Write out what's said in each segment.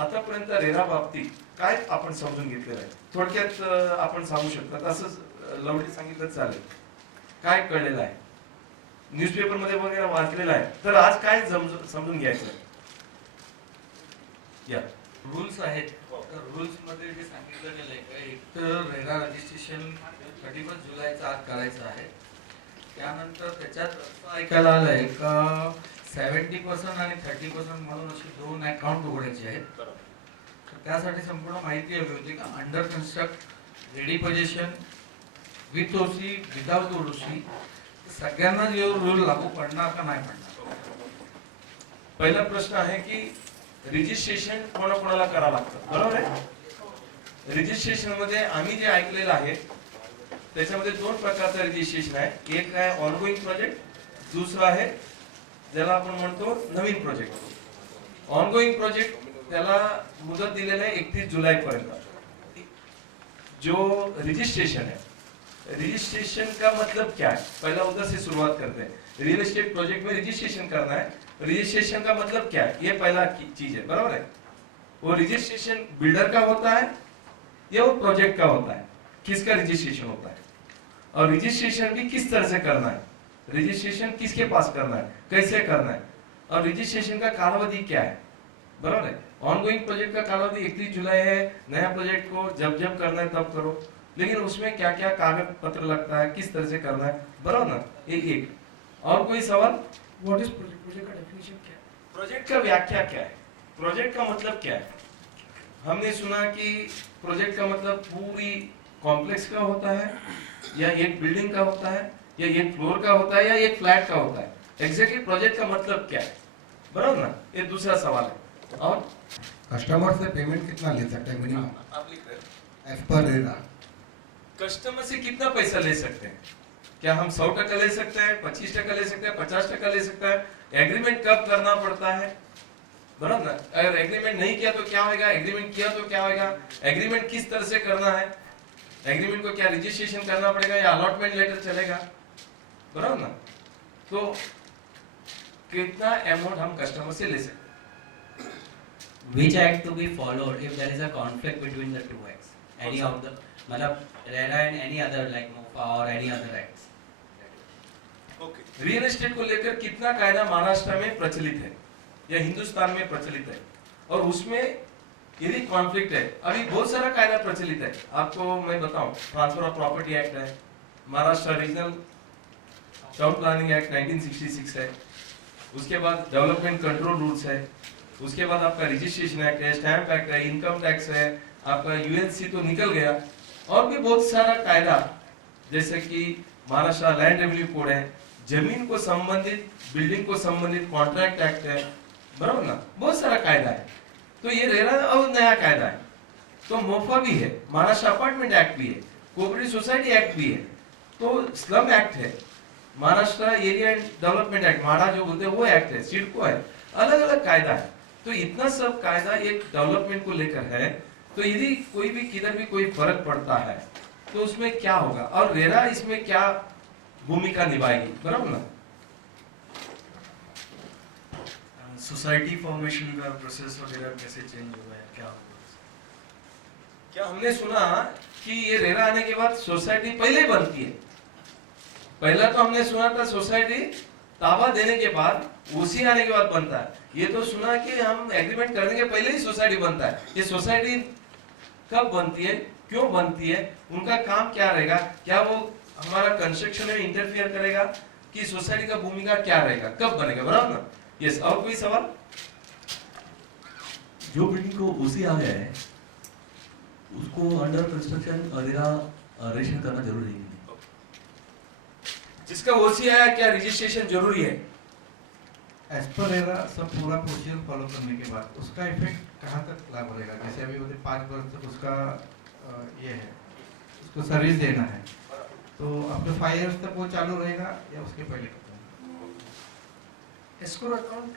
आतापर्यंत रेरा बाबतीत काय आपण समजून घेतलेलं आहे, थोडक्यात आपण सांगू शकता, असंच लवडी सांगितलं चालेल. काय कळलेलं आहे, न्यूजपेपर मध्ये वगैरे वाचलेलं आहे, तर आज काय समजून घ्यायचं या रूल्स आहेत. रूल्स मध्ये जे सांगितलं गेलंय का, एक तर रेरा रजिस्ट्रेशन 31 जुलैचा आत करायचं आहे. त्यानंतर त्याच्यात असं ऐकायला आलंय का 70% आणि 30% म्हणून असे 2 अकाउंट उघडायचे आहेत. तर त्यासाठी संपूर्ण माहिती हवी होती का under construct, ready position, with OC, without OC, सगळ्यांना जे रूल लागू पडणार का नाही पडणार. पहिला प्रश्न आहे की रजिस्ट्रेशन कोणाकोणाला करावं लागतं, बरोबर आहे. रजिस्ट्रेशन मध्ये आम्ही जे ऐकलेलं आहे त्याच्यामध्ये 2 प्रकारचं रजिस्ट्रेशन आहे. एक आहे ऑनगोइंग प्रोजेक्ट, दुसरा आहे ज्याला आपण म्हणतो नवीन प्रोजेक्ट. ऑनगोइंग प्रोजेक्ट त्याला मुदत दिलेलं आहे 31 जुलै पर्यंत. जो रजिस्ट्रेशन है, रजिस्ट्रेशन का मतलब क्या है, पहला उधर से शुरुआत करते हैं. रियल एस्टेट प्रोजेक्ट में रजिस्ट्रेशन करना है. रजिस्ट्रेशन का मतलब क्या है, ये पहला चीज है, बराबर है. वो रजिस्ट्रेशन बिल्डर का होता है या वो प्रोजेक्ट का होता है, किसका रजिस्ट्रेशन होता है, और रजिस्ट्रेशन भी किस तरह से करना है, रजिस्ट्रेशन किसके पास करना है, कैसे करना है, और रजिस्ट्रेशन का कालावधि क्या है, बराबर है. ऑनगोइंग प्रोजेक्ट का कालावधि 31 जुलाई है. नया प्रोजेक्ट को जब जब करना है तब करो, लेकिन उसमें क्या क्या कागज पत्र लगता है, किस तरह से करना है, बराबर ना. ये एक. और कोई सवाल, व्हाट इज प्रोजेक्ट, प्रोजेक्ट का डेफिनेशन क्या है, प्रोजेक्ट का व्याख्या क्या है, प्रोजेक्ट का मतलब क्या है. हमने सुना कि प्रोजेक्ट का मतलब पूरी कॉम्प्लेक्स का होता है, या एक बिल्डिंग का होता है, या एक फ्लोर का होता है, या एक फ्लैट का होता है. एग्जैक्टली प्रोजेक्ट का मतलब क्या है, बराबर ना. ये दूसरा सवाल है. और कस्टमर से पेमेंट कितना ले सकते हैं मिनिमम आप लिख रहे हैं, एज पर रेरा. कस्टमर से कितना पैसा ले सकते हैं, क्या हम 100% ले सकते हैं, 25% ले सकते हैं, 50% ले सकते हैं. एग्रीमेंट कब करना पड़ता है, बराबर ना. अगर एग्रीमेंट नहीं किया तो क्या होगा, एग्रीमेंट किया तो क्या होगा, एग्रीमेंट किस तरह से करना है, एग्रीमेंट को क्या रजिस्ट्रेशन करना पड़ेगा या अलॉटमेंट लेटर चलेगा, बराबर ना. तो कितना अमाउंट हम कस्टमर से ले सकते हैं. Which act to be followed if there is a conflict between the 2 acts? Any of the, मतलब RERA and any other like MOFA or any other acts. Real estate को लेकर कितना कायदा महाराष्ट्र में प्रचलित है या हिंदुस्तान में प्रचलित है, और उसमें यदि कॉन्फ्लिक्ट है, अभी बहुत सारा कायदा प्रचलित है. आपको मैं बताऊं, ट्रांसफर ऑफ प्रॉपर्टी एक्ट है, Maharashtra regional town planning act 1966 है, उसके बाद डेवलपमेंट कंट्रोल रूल्स है, उसके बाद आपका रजिस्ट्रेशन एक्ट है, स्टैंप एक्ट है, इनकम टैक्स है, आपका यूएनसी तो निकल गया, और भी बहुत सारा कायदा, जैसे कि महाराष्ट्र लैंड रेवेन्यू कोड है, जमीन को संबंधित, बिल्डिंग को संबंधित कॉन्ट्रैक्ट एक्ट है, बराबर ना. बहुत सारा कायदा है. तो ये रेरा और नया कायदा है. तो मोफा भी है, महाराष्ट्र अपार्टमेंट एक्ट भी है, कोऑपरेटिव सोसाइटी एक्ट भी है, तो स्लम एक्ट है, Maharashtra area and development act, माड़ा जो बोलते हैं वो एक्ट है, सिडको है, अलग अलग कायदा है. तो इतना सब कायदा एक डेवलपमेंट को लेकर है. तो यदि कोई भी किधर भी कोई फर्क पड़ता है तो उसमें क्या होगा, और रेरा इसमें क्या भूमिका निभाएगी, बराबर ना. सोसाइटी फॉर्मेशन का प्रोसेस वगैरह कैसे चेंज हुआ है, क्या हुआ? क्या हमने सुना कि ये रेरा आने के बाद सोसाइटी पहले बनती है. पहला तो हमने सुना था सोसाइटी ताबा देने के बाद, उसी आने के बाद बनता है. ये तो सुना कि हम एग्रीमेंट करने के पहले ही सोसाइटी बनता है. ये सोसाइटी कब बनती है, क्यों बनती है, उनका काम क्या रहेगा, क्या वो हमारा कंस्ट्रक्शन में इंटरफियर करेगा, कि सोसाइटी का भूमिका क्या रहेगा, कब बनेगा, बराबर ना. यस, और कोई सवाल. जो बिल्डिंग को ओसी आ गया है उसको अंडर कंस्ट्रक्शन रेरा रजिस्ट्रेशन करना जरूरी है. जिसका ओसी आया, क्या रजिस्ट्रेशन जरूरी है. एज पर रेरा सब पूरा प्रोसीजर फॉलो करने के बाद उसका इफेक्ट कहाँ तक लागू रहेगा. जैसे अभी बोले 5 वर्ष तक उसका ये है, उसको सर्विस देना है, तो आफ्टर 5 इयर्स तक वो चालू रहेगा या उसके पहले खत्म. Escrow account,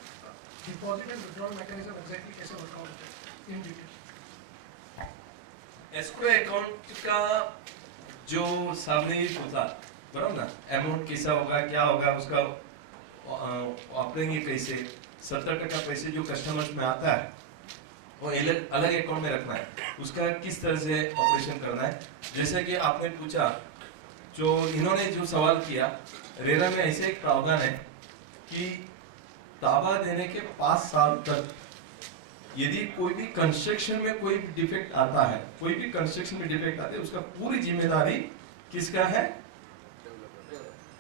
deposit and withdrawal mechanism exactly कैसे वर्क आउट होता है इन डिटेल. एस्क्रो अकाउंट का जो सामने होता, बराबर ना, अमाउंट कैसा होगा, क्या होगा, उसका वापरेंगे कैसे, 70% पैसे जो कस्टमर्स में आता है वो अलग अलग अकाउंट में रखना है, उसका किस तरह से ऑपरेशन करना है। जैसे कि आपने पूछा, जो इन्होंने जो सवाल किया, रेरा में ऐसे एक प्रावधान है कि दावा देने के 5 साल तक यदि कोई भी कंस्ट्रक्शन में कोई डिफेक्ट आता है, कोई भी कंस्ट्रक्शन में डिफेक्ट आते है, उसका पूरी जिम्मेदारी किसका है?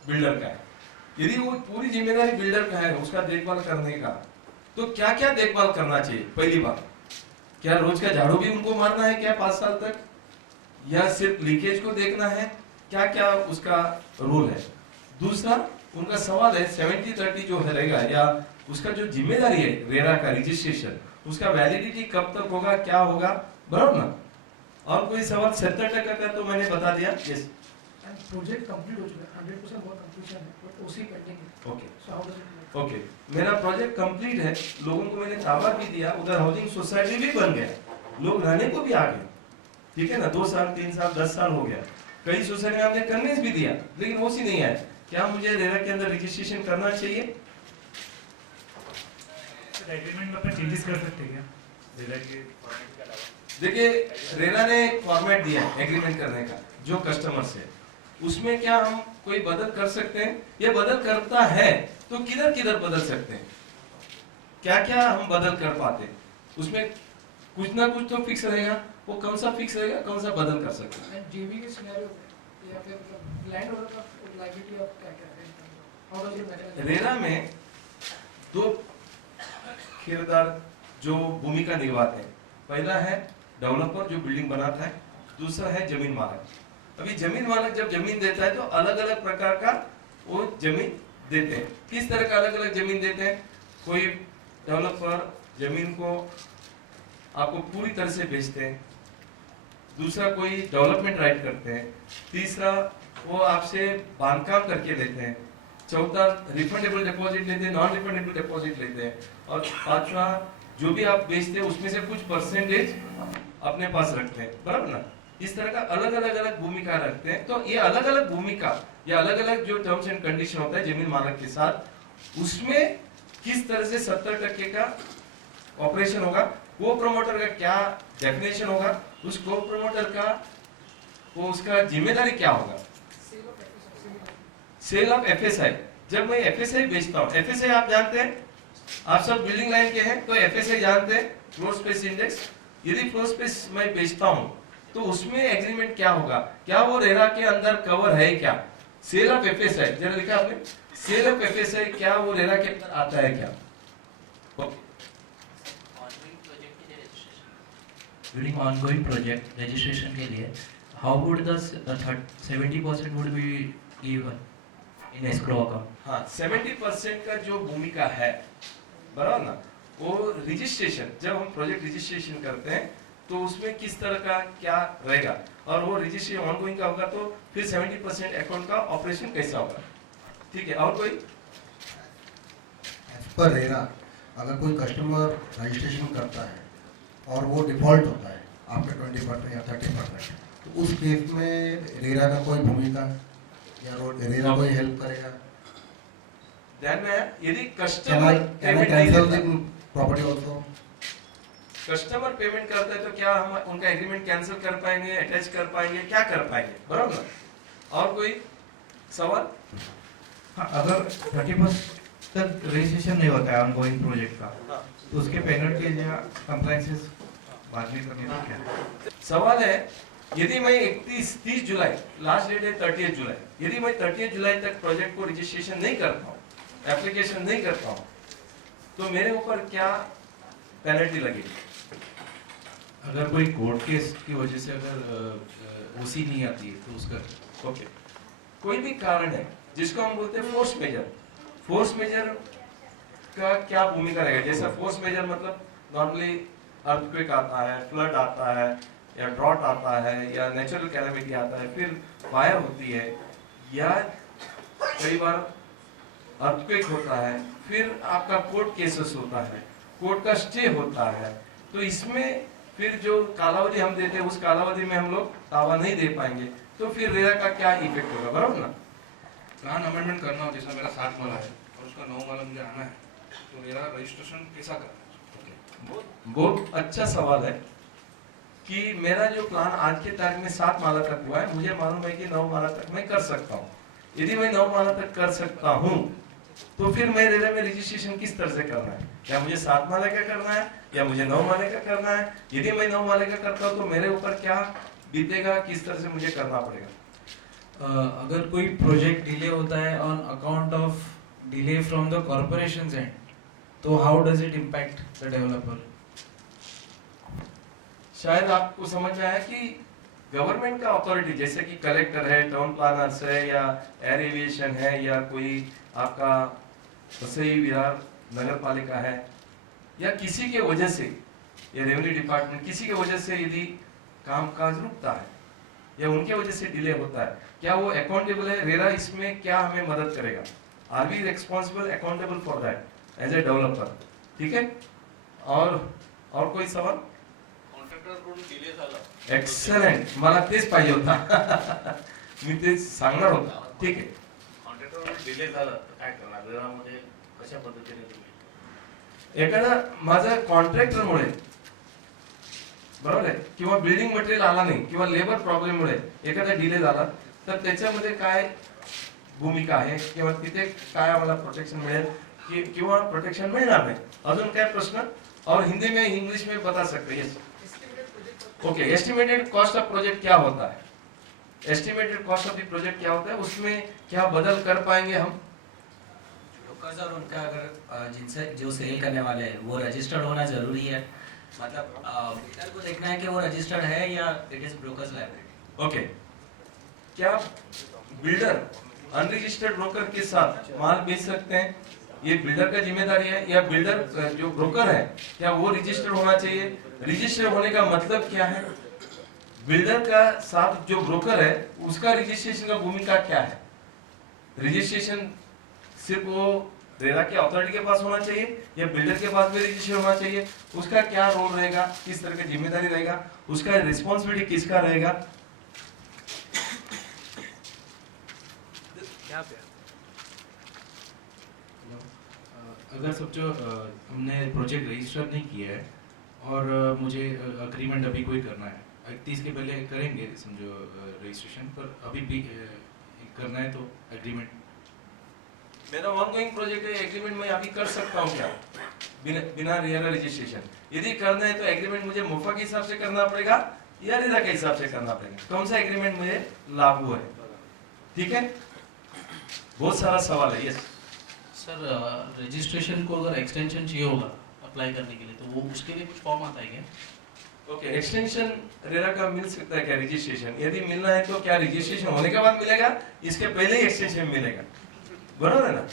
बिल्डर का है। यदि वो पूरी जिम्मेदारी बिल्डर का है उसका देखभाल करने का, तो क्या क्या देखभाल करना चाहिए? पहली बात, क्या रोज का झाड़ू भी उनको मारना है क्या 5 साल तक, या सिर्फ लीकेज को देखना है? क्या क्या उसका रूल है? दूसरा उनका सवाल है 70-30 जो रहेगा, या उसका जो जिम्मेदारी है रेरा का रजिस्ट्रेशन, उसका वैलिडिटी कब तक होगा, क्या होगा, बराबर ना? और कोई सवाल 70% का तो मैंने बता दिया। यस, And project complete हो चुका है, 100% work completion है, but OC pending है. Okay So how does it work? Okay, मेरा प्रोजेक्ट कंप्लीट है, लोगों को मैंने दावा भी दिया, उधर हाउसिंग सोसाइटी भी बन गया, लोग रहने को भी आ गए, ठीक है ना? 2 साल 3 साल 10 साल हो गया, कई सोसाइटी हमने कन्विंस भी दिया, लेकिन वो सी नहीं है। क्या मुझे रेरा के अंदर रजिस्ट्रेशन करना चाहिए? एग्रीमेंट में अपना चेंजेस कर सकते हैं क्या रेरा के? देखिए, रेरा ने फॉर्मेट दिया एग्रीमेंट करने का जो कस्टमर से, उसमें क्या हम कोई बदल कर सकते हैं? ये बदल करता है तो किधर किधर बदल सकते हैं, क्या क्या हम बदल कर पाते हैं? उसमें कुछ ना कुछ तो फिक्स रहेगा, वो कौन सा फिक्स रहेगा, कौन सा बदल कर सकते हैं? And JV के scenario में या फिर मतलब land owner का liability of क्या क्या है? How does it mechanism? RERA में 2 किरदार जो भूमिका निभाते हैं, पहला है डेवलपर जो बिल्डिंग बनाता है, दूसरा है जमीन मालिक। अभी जमीन मालिक जब जमीन देता है तो अलग अलग प्रकार का वो जमीन देते हैं। किस तरह का अलग अलग जमीन देते हैं? कोई डेवलपर जमीन को आपको पूरी तरह से बेचते हैं, दूसरा कोई डेवलपमेंट राइट करते हैं, तीसरा वो आपसे बांधकाम करके लेते हैं, चौथा रिफंडेबल डिपॉजिट लेते हैं, नॉन रिफंडेबल डिपॉजिट लेते हैं, और पांचवा जो भी आप बेचते हैं उसमें से कुछ परसेंटेज अपने पास रखते हैं, बराबर ना? इस तरह का अलग अलग भूमिका रखते हैं। तो ये अलग अलग भूमिका या अलग अलग जो टर्म्स एंड कंडीशन होता है जमीन मालिक के साथ, उसमें किस तरह से 70% का ऑपरेशन होगा, को प्रमोटर का क्या डेफिनेशन होगा, उस को प्रमोटर का वो उसका जिम्मेदारी क्या होगा? Sale of FSI. Sale of FSI. जब मैं एफएसआई बेचता हूँ, एफएसआई आप जानते हैं, आप सब बिल्डिंग लाइन के हैं तो एफएसआई जानते हैं, फ्लोर स्पेस इंडेक्स। यदि फ्लोर स्पेस मैं बेचता हूँ तो उसमें एग्रीमेंट क्या होगा, क्या वो रेरा के अंदर कवर है क्या? सेल ऑफ एफएसआई जरा लिखा आपने, सेल ऑफ एफएसआई क्या वो रेरा के अंदर आता है क्या? During ongoing project registration के लिए how would the 70% would be given in escrow account? हाँ, 70% का जो भूमिका है, बराबर ना, वो रजिस्ट्रेशन, जब हम प्रोजेक्ट रजिस्ट्रेशन करते हैं तो उसमें किस तरह का क्या रहेगा, और वो रजिस्ट्रेशन ऑनगोइंग का होगा तो फिर 70% अकाउंट का ऑपरेशन कैसा होगा, ठीक है? और कोई? एज पर रेरा अगर कोई कस्टमर रजिस्ट्रेशन करता है और वो डिफॉल्ट होता है आपके 20% या 30%, तो उस केस में रेरा का कोई भूमिका या रेरा कोई हेल्प करेगा? ध्यान में है, यदि कैन कस्टमर आई पेमेंट नहीं कैंसिल देता, the property also? Customer payment करता है तो क्या हम उनका एग्रीमेंट कैंसिल कर पाएंगे, अटैच कर पाएंगे, क्या कर पाएंगे, बराबर ना? और कोई सवाल? हाँ, अगर 30% तक रजिस्ट्रेशन नहीं होता है ऑनगोइंग प्रोजेक्ट का, हाँ। तो उसके पेनल्टी या कंप्लायंसेस बाद में करने का क्या? सवाल है, यदि मैं 30 जुलाई, लास्ट डेट है 30 जुलाई, यदि मैं 30 जुलाई तक प्रोजेक्ट को रजिस्ट्रेशन नहीं करता हूँ, एप्लीकेशन नहीं करता हूँ, तो मेरे ऊपर क्या पेनल्टी लगेगी? अगर कोई कोर्ट केस की वजह से अगर ओसी नहीं आती है तो उसका ओके, कोई भी कारण है जिसको हम बोलते हैं फोर्स मेजर, फोर्स मेजर का क्या भूमिका रहेगा? जैसा फोर्स मेजर मतलब नॉर्मली अर्थक्वेक आता है, फ्लड आता है, या ड्रॉट आता है, या नेचुरल कैलामिटी आता है, फिर फायर होती है, या कई बार अर्थक्वेक होता है, फिर आपका कोर्ट केसेस होता है, कोर्ट का स्टे होता है, तो इसमें फिर जो कालावधि हम देते हैं उस कालावधि में हम लोग दावा नहीं दे पाएंगे, तो फिर रेरा का क्या इफेक्ट होगा, बराबर ना? प्लान अमेंडमेंट करना हो, जैसा मेरा 7 माला है और उसका 9 माला मुझे आना है, तो मेरा रजिस्ट्रेशन कैसा करना है? बहुत अच्छा सवाल है कि मेरा जो प्लान आज के तारीख में 7 माला तक हुआ है, मुझे मालूम है कि 9 माला तक मैं कर सकता हूँ। यदि मैं 9 माला तक कर सकता हूँ तो फिर मैं रेरा में रजिस्ट्रेशन किस तरह से करना है? क्या मुझे 7 माले का करना है या मुझे 9 माले का करना है? यदि मैं 9 माले का करता हूँ तो मेरे ऊपर क्या बीतेगा, किस तरह से मुझे करना पड़ेगा? अगर कोई प्रोजेक्ट डिले होता है on account of delay from the corporation and, तो how does it impact the developer? शायद आपको समझ में आया कि गवर्नमेंट का अथॉरिटी जैसे कि कलेक्टर है, टाउन प्लानर्स है, या एयर एविएशन है, या कोई आपका सही विरार नगर पालिका है, या किसी के वजह से, या रेवेन्यू डिपार्टमेंट किसी के वजह से यदि कामकाज रुकता है या उनके वजह से डिले होता है, क्या वो अकाउंटेबल है? रेरा इसमें क्या हमें मदद करेगा? Are we responsible accountable for that as a developer? ठीक है, और कोई सवाल? एक्सलेंट, मला तेच पाहिजे होता. मी तेच सांगणार होता. ठीक आहे. कॉन्ट्रॅक्टर डिले झालं तर काय करणार? रेरामध्ये कशा पद्धतीने तुम्ही? एखादा माझा कॉन्ट्रॅक्टरमुळे बरोबर आहे किंवा बिल्डिंग मटेरियल आला नाही किंवा लेबर प्रॉब्लेममुळे एखादा डिले झाला तर त्याच्यामध्ये काय भूमिका आहे किंवा तिथे काय आम्हाला प्रोटेक्शन मिळेल किंवा प्रोटेक्शन मिळणार नाही? अजून काय प्रश्न? और हिंदी में इंग्लिश में बता सकते हैं? Okay, estimated cost of project क्या होता है? Estimated cost of the project क्या होता है, उसमें क्या बदल कर पाएंगे हम? ब्रोकर्स और उनका अगर जिनसे जो सेल करने वाले हैं वो रजिस्टर्ड होना जरूरी है, मतलब बिल्डर को देखना है कि वो रजिस्टर्ड है या it is brokers liability. Okay, क्या बिल्डर अनरजिस्टर्ड ब्रोकर के साथ माल बेच सकते हैं? ये बिल्डर का जिम्मेदारी है या बिल्डर जो ब्रोकर है क्या वो रजिस्टर्ड होना चाहिए? रजिस्टर्ड होने का मतलब क्या है? बिल्डर का साथ जो ब्रोकर है उसका रजिस्ट्रेशन का भूमिका क्या है? रजिस्ट्रेशन सिर्फ वो रेरा के अथॉरिटी के पास होना चाहिए या बिल्डर के पास भी रजिस्टर होना चाहिए? उसका क्या रोल रहेगा, किस तरह की जिम्मेदारी रहेगा, उसका रिस्पॉन्सिबिलिटी किसका रहेगा? अगर समझो हमने प्रोजेक्ट रजिस्टर नहीं किया है और मुझे अग्रीमेंट अभी कोई करना है, 31 के पहले करेंगे समझो रजिस्ट्रेशन, पर अभी भी करना है तो एग्रीमेंट मेरा ऑनगोइंग प्रोजेक्ट है, एग्रीमेंट मैं अभी कर सकता हूँ क्या बिना रेरा रजिस्ट्रेशन? यदि करना है तो एग्रीमेंट मुझे मुफा के हिसाब से करना पड़ेगा या रेरा के हिसाब से करना पड़ेगा? कौन सा एग्रीमेंट मुझे लागू है? ठीक है, बहुत सारा सवाल है. यस सर, रजिस्ट्रेशन को अगर एक्सटेंशन चाहिए होगा अप्लाई करने के लिए तो वो उसके लिए कुछ फॉर्म आता है क्या? ओके, एक्सटेंशन रेरा का मिल सकता है क्या रजिस्ट्रेशन? यदि मिलना है तो क्या रजिस्ट्रेशन होने के बाद मिलेगा, इसके पहले ही एक्सटेंशन मिलेगा? बराबर है ना?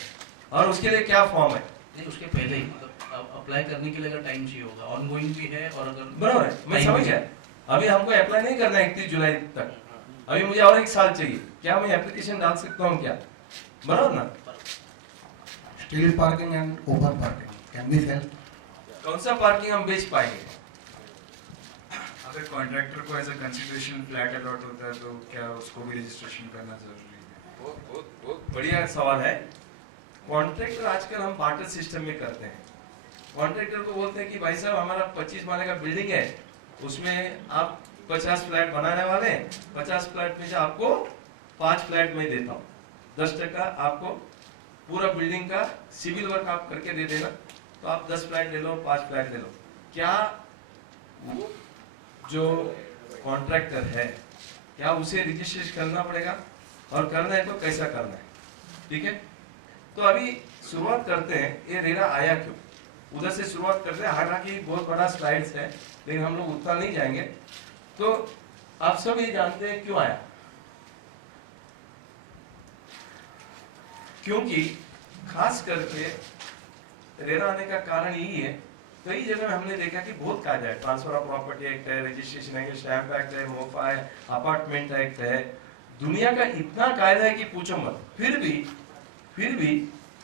और उसके लिए क्या फॉर्म है? नहीं, उसके पहले ही मतलब अप्लाई करने के लिए अगर टाइम चाहिए होगा, ऑनगोइंग भी है और अगर बराबर है, मैं समझ गया. अभी हमको अप्लाई नहीं करना है 31 जुलाई तक, अभी मुझे और 1 साल चाहिए, क्या मैं एप्लीकेशन डाल सकता हूँ क्या? बराबर ना? Street parking and open parking can be sale. कौन सा पार्किंग हम बेच पाएंगे? अगर कॉन्ट्रैक्टर को as a consideration flat allot होता है तो क्या उसको भी रजिस्ट्रेशन करना जरूरी है? बहुत बढ़िया सवाल है. कॉन्ट्रैक्टर आजकल हम बार्टर सिस्टम में करते हैं. कॉन्ट्रैक्टर को बोलते हैं कि भाई साहब हमारा 25 माले का बिल्डिंग है, उसमें आप 50 फ्लैट बनाने वाले हैं, 50 फ्लैट में से आपको 5 फ्लैट में देता हूँ, 10% आपको पूरा बिल्डिंग का सिविल वर्क आप करके दे देना, तो आप 10 फ्लैट ले लो, 5 फ्लैट ले लो. क्या वो जो कॉन्ट्रैक्टर है क्या उसे रजिस्ट्रेशन करना पड़ेगा? और करना है तो कैसा करना है? ठीक है, तो अभी शुरुआत करते हैं. ये रेरा आया क्यों, उधर से शुरुआत करते हैं. हालांकि बहुत बड़ा स्लाइड्स है लेकिन हम लोग उतना नहीं जाएंगे. तो आप सब ये जानते हैं क्यों आया. क्योंकि खास करके रेरा आने का कारण यही है, कई जगह में हमने देखा कि बहुत कायदा है. ट्रांसफर ऑफ प्रॉपर्टी एक्ट है, रजिस्ट्रेशन एक्ट है, स्टैंप एक्ट है, मोफा है, अपार्टमेंट एक्ट है, दुनिया का इतना कायदा है कि पूछो मत. फिर भी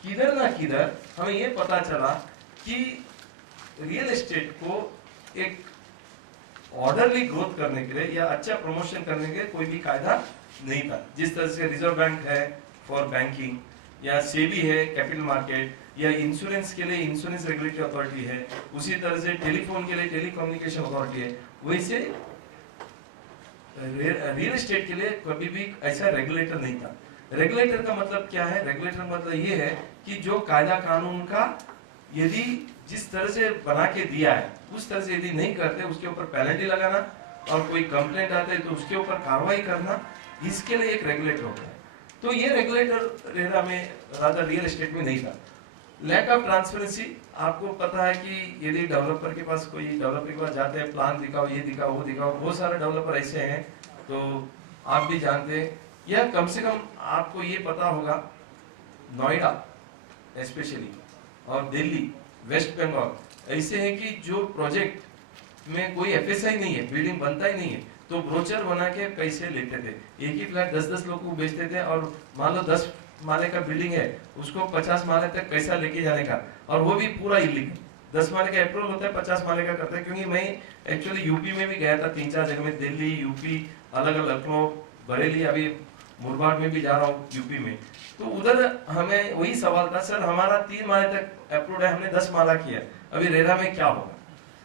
किधर ना किधर हमें ये पता चला कि रियल एस्टेट को एक ऑर्डरली ग्रोथ करने के लिए या अच्छा प्रमोशन करने के लिए कोई भी कायदा नहीं था. जिस तरह से रिजर्व बैंक है फॉर बैंकिंग, या सेबी है कैपिटल मार्केट, या इंश्योरेंस के लिए इंश्योरेंस रेगुलेटरी अथॉरिटी है, उसी तरह से टेलीफोन के लिए टेलीकम्युनिकेशन अथॉरिटी है, वैसे रियल एस्टेट के लिए कभी भी ऐसा रेगुलेटर नहीं था। रेगुलेटर का मतलब क्या है? रेगुलेटर मतलब ये है कि जो कायदा कानून का यदि जिस तरह से बना के दिया है उस तरह से यदि नहीं करते उसके ऊपर पेनल्टी लगाना, और कोई कंप्लेंट आता है तो उसके ऊपर कार्रवाई करना, इसके लिए एक रेगुलेटर होता है। तो ये रेगुलेटर रेरा में रादर रियल एस्टेट में नहीं था। लैक ऑफ ट्रांसपेरेंसी, आपको पता है कि यदि डेवलपर के पास कोई डेवलपर के पास जाते हैं, प्लान दिखाओ, ये दिखाओ, वो दिखाओ, बहुत सारे डेवलपर ऐसे हैं, तो आप भी जानते हैं, या कम से कम आपको ये पता होगा नोएडा स्पेशली और दिल्ली, वेस्ट बंगाल ऐसे हैं कि जो प्रोजेक्ट में कोई एफएसआई नहीं है, बिल्डिंग बनता ही नहीं है, तो ब्रोचर बना के पैसे लेते थे। एक ही फ्लैट 10-10 लोग को बेचते थे, और मान लो 10 माले का बिल्डिंग है, उसको 50 माले तक पैसा लेके जाने का, और वो भी पूरा इलीगल। 10 माले का अप्रूवल होता है, 50 माले का करते हैं। क्योंकि मैं एक्चुअली यूपी में भी गया था 3-4 जगह में, दिल्ली, यूपी, अलग अलग लखनऊ, बरेली, अभी मुरबाड में भी जा रहा हूँ यूपी में। तो उधर हमें वही सवाल था, सर हमारा 3 माले तक अप्रूव है, हमने 10 माला किया, अभी रेरा में क्या होगा?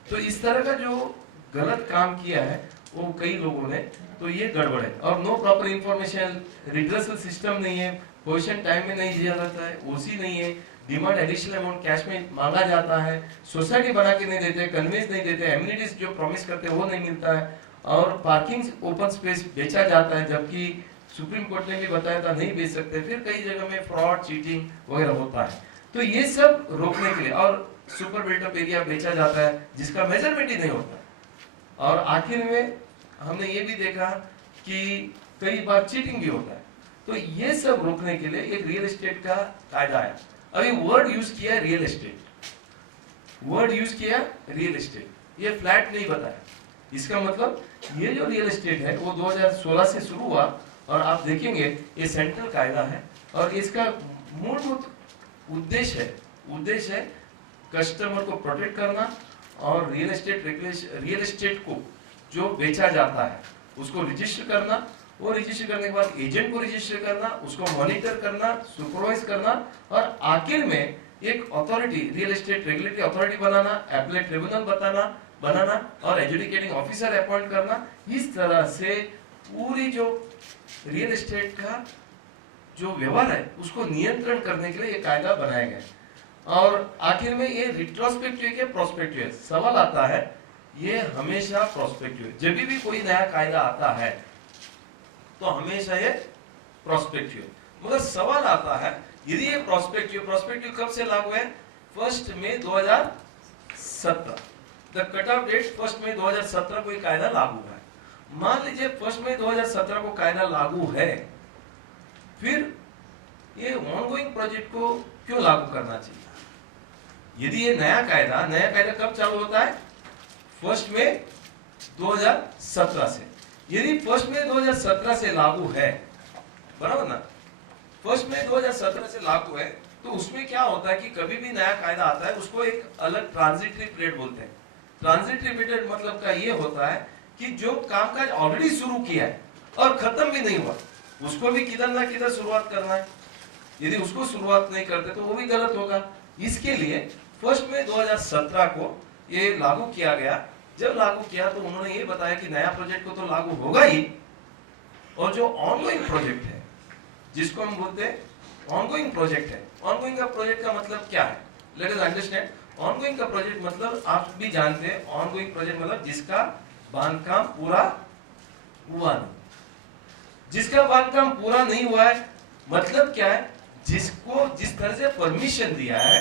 तो इस तरह का जो गलत काम किया है वो कई लोगों ने, तो ये गड़बड़ है। और no proper information, redressal system नहीं है, पोजीशन टाइम में नहीं दिया जाता है, ओसी नहीं है, डिमांड एडिशनल अमाउंट कैश में मांगा जाता है, सोसाइटी बना के नहीं देते, कन्वेंस नहीं देते, एम्यूनिटीज जो प्रॉमिस करते हैं वो नहीं मिलता है, और पार्किंग ओपन स्पेस बेचा जाता है, जबकि सुप्रीम कोर्ट ने भी बताया था नहीं बेच सकते। फिर कई जगह में फ्रॉड, चीटिंग वगैरह होता है। तो ये सब रोकने के लिए, और सुपर बिल्टअप एरिया बेचा जाता है जिसका मेजरमेंट ही नहीं होता। और आखिर में हमने ये भी देखा कि कई बार चीटिंग भी होता है। तो ये सब रोकने के लिए एक रियल एस्टेट का कायदा है। अभी वर्ड यूज किया रियल एस्टेट, वर्ड यूज किया रियल एस्टेट, ये फ्लैट नहीं बताया। इसका मतलब ये जो रियल एस्टेट है वो 2016 से शुरू हुआ, और आप देखेंगे ये सेंट्रल कायदा है, और इसका मूलभूत उद्देश्य है कस्टमर को प्रोटेक्ट करना, और रियल एस्टेट को जो बेचा जाता है उसको रजिस्टर करना, वो रजिस्टर करने के बाद एजेंट को रजिस्टर करना, उसको मॉनिटर करना, सुपरवाइज करना, और आखिर में एक authority, real estate regulatory authority बनाना, एपलेट ट्रिब्यूनल बनाना और एजुडिकेटिंग ऑफिसर अपॉइंट करना। इस तरह से पूरी जो रियल एस्टेट का जो व्यवहार है उसको नियंत्रण करने के लिए ये कायदा बनाया गया है। और आखिर में ये रिट्रोस्पेक्टिव के प्रोस्पेक्टिव है। सवाल आता है, ये हमेशा प्रोस्पेक्टिव है, जब भी कोई नया कायदा आता है तो हमेशा ये प्रोस्पेक्टिव है। मगर सवाल आता है, यदि ये प्रोस्पेक्टिव कब से लागू है? 1 मई 2017, द कट ऑफ डेट 1 मई 2017 को ये कायदा लागू है। मान लीजिए 1 मई 2017 को कायदा लागू है, फिर ये ऑनगोइंग प्रोजेक्ट को क्यों लागू करना चाहिए? यदि ये नया कायदा कब चालू होता है? 1 मई 2017 से। यदि 1 मई 2017 से लागू है, बराबर ना, 1 मई 2017 से लागू है, तो उसमें क्या होता है कि कभी भी नया कायदा आता है उसको एक अलग ट्रांजिटरी पीरियड बोलते हैं। ट्रांजिटरी पीरियड मतलब का ये होता है कि जो कामकाज ऑलरेडी शुरू किया है और खत्म भी नहीं हुआ, उसको भी किधर ना किधर शुरुआत करना है। यदि उसको शुरुआत नहीं करते तो वो भी गलत होगा। इसके लिए 1 मई 2017 को ये लागू किया गया। जब लागू किया तो उन्होंने ये बताया कि नया प्रोजेक्ट को तो लागू होगा ही, और जो ऑनगोइंग प्रोजेक्ट है जिसको हम बोलते हैं ऑनगोइंग प्रोजेक्ट है। ऑनगोइंग का प्रोजेक्ट का मतलब क्या है? Let us understand. ऑनगोइंग का प्रोजेक्ट मतलब आप भी जानते हैं, ऑनगोइंग प्रोजेक्ट मतलब जिसका बांधकाम पूरा हुआ नहीं। जिसका बांधकाम पूरा नहीं हुआ है मतलब क्या है? जिसको जिस तरह से परमिशन दिया है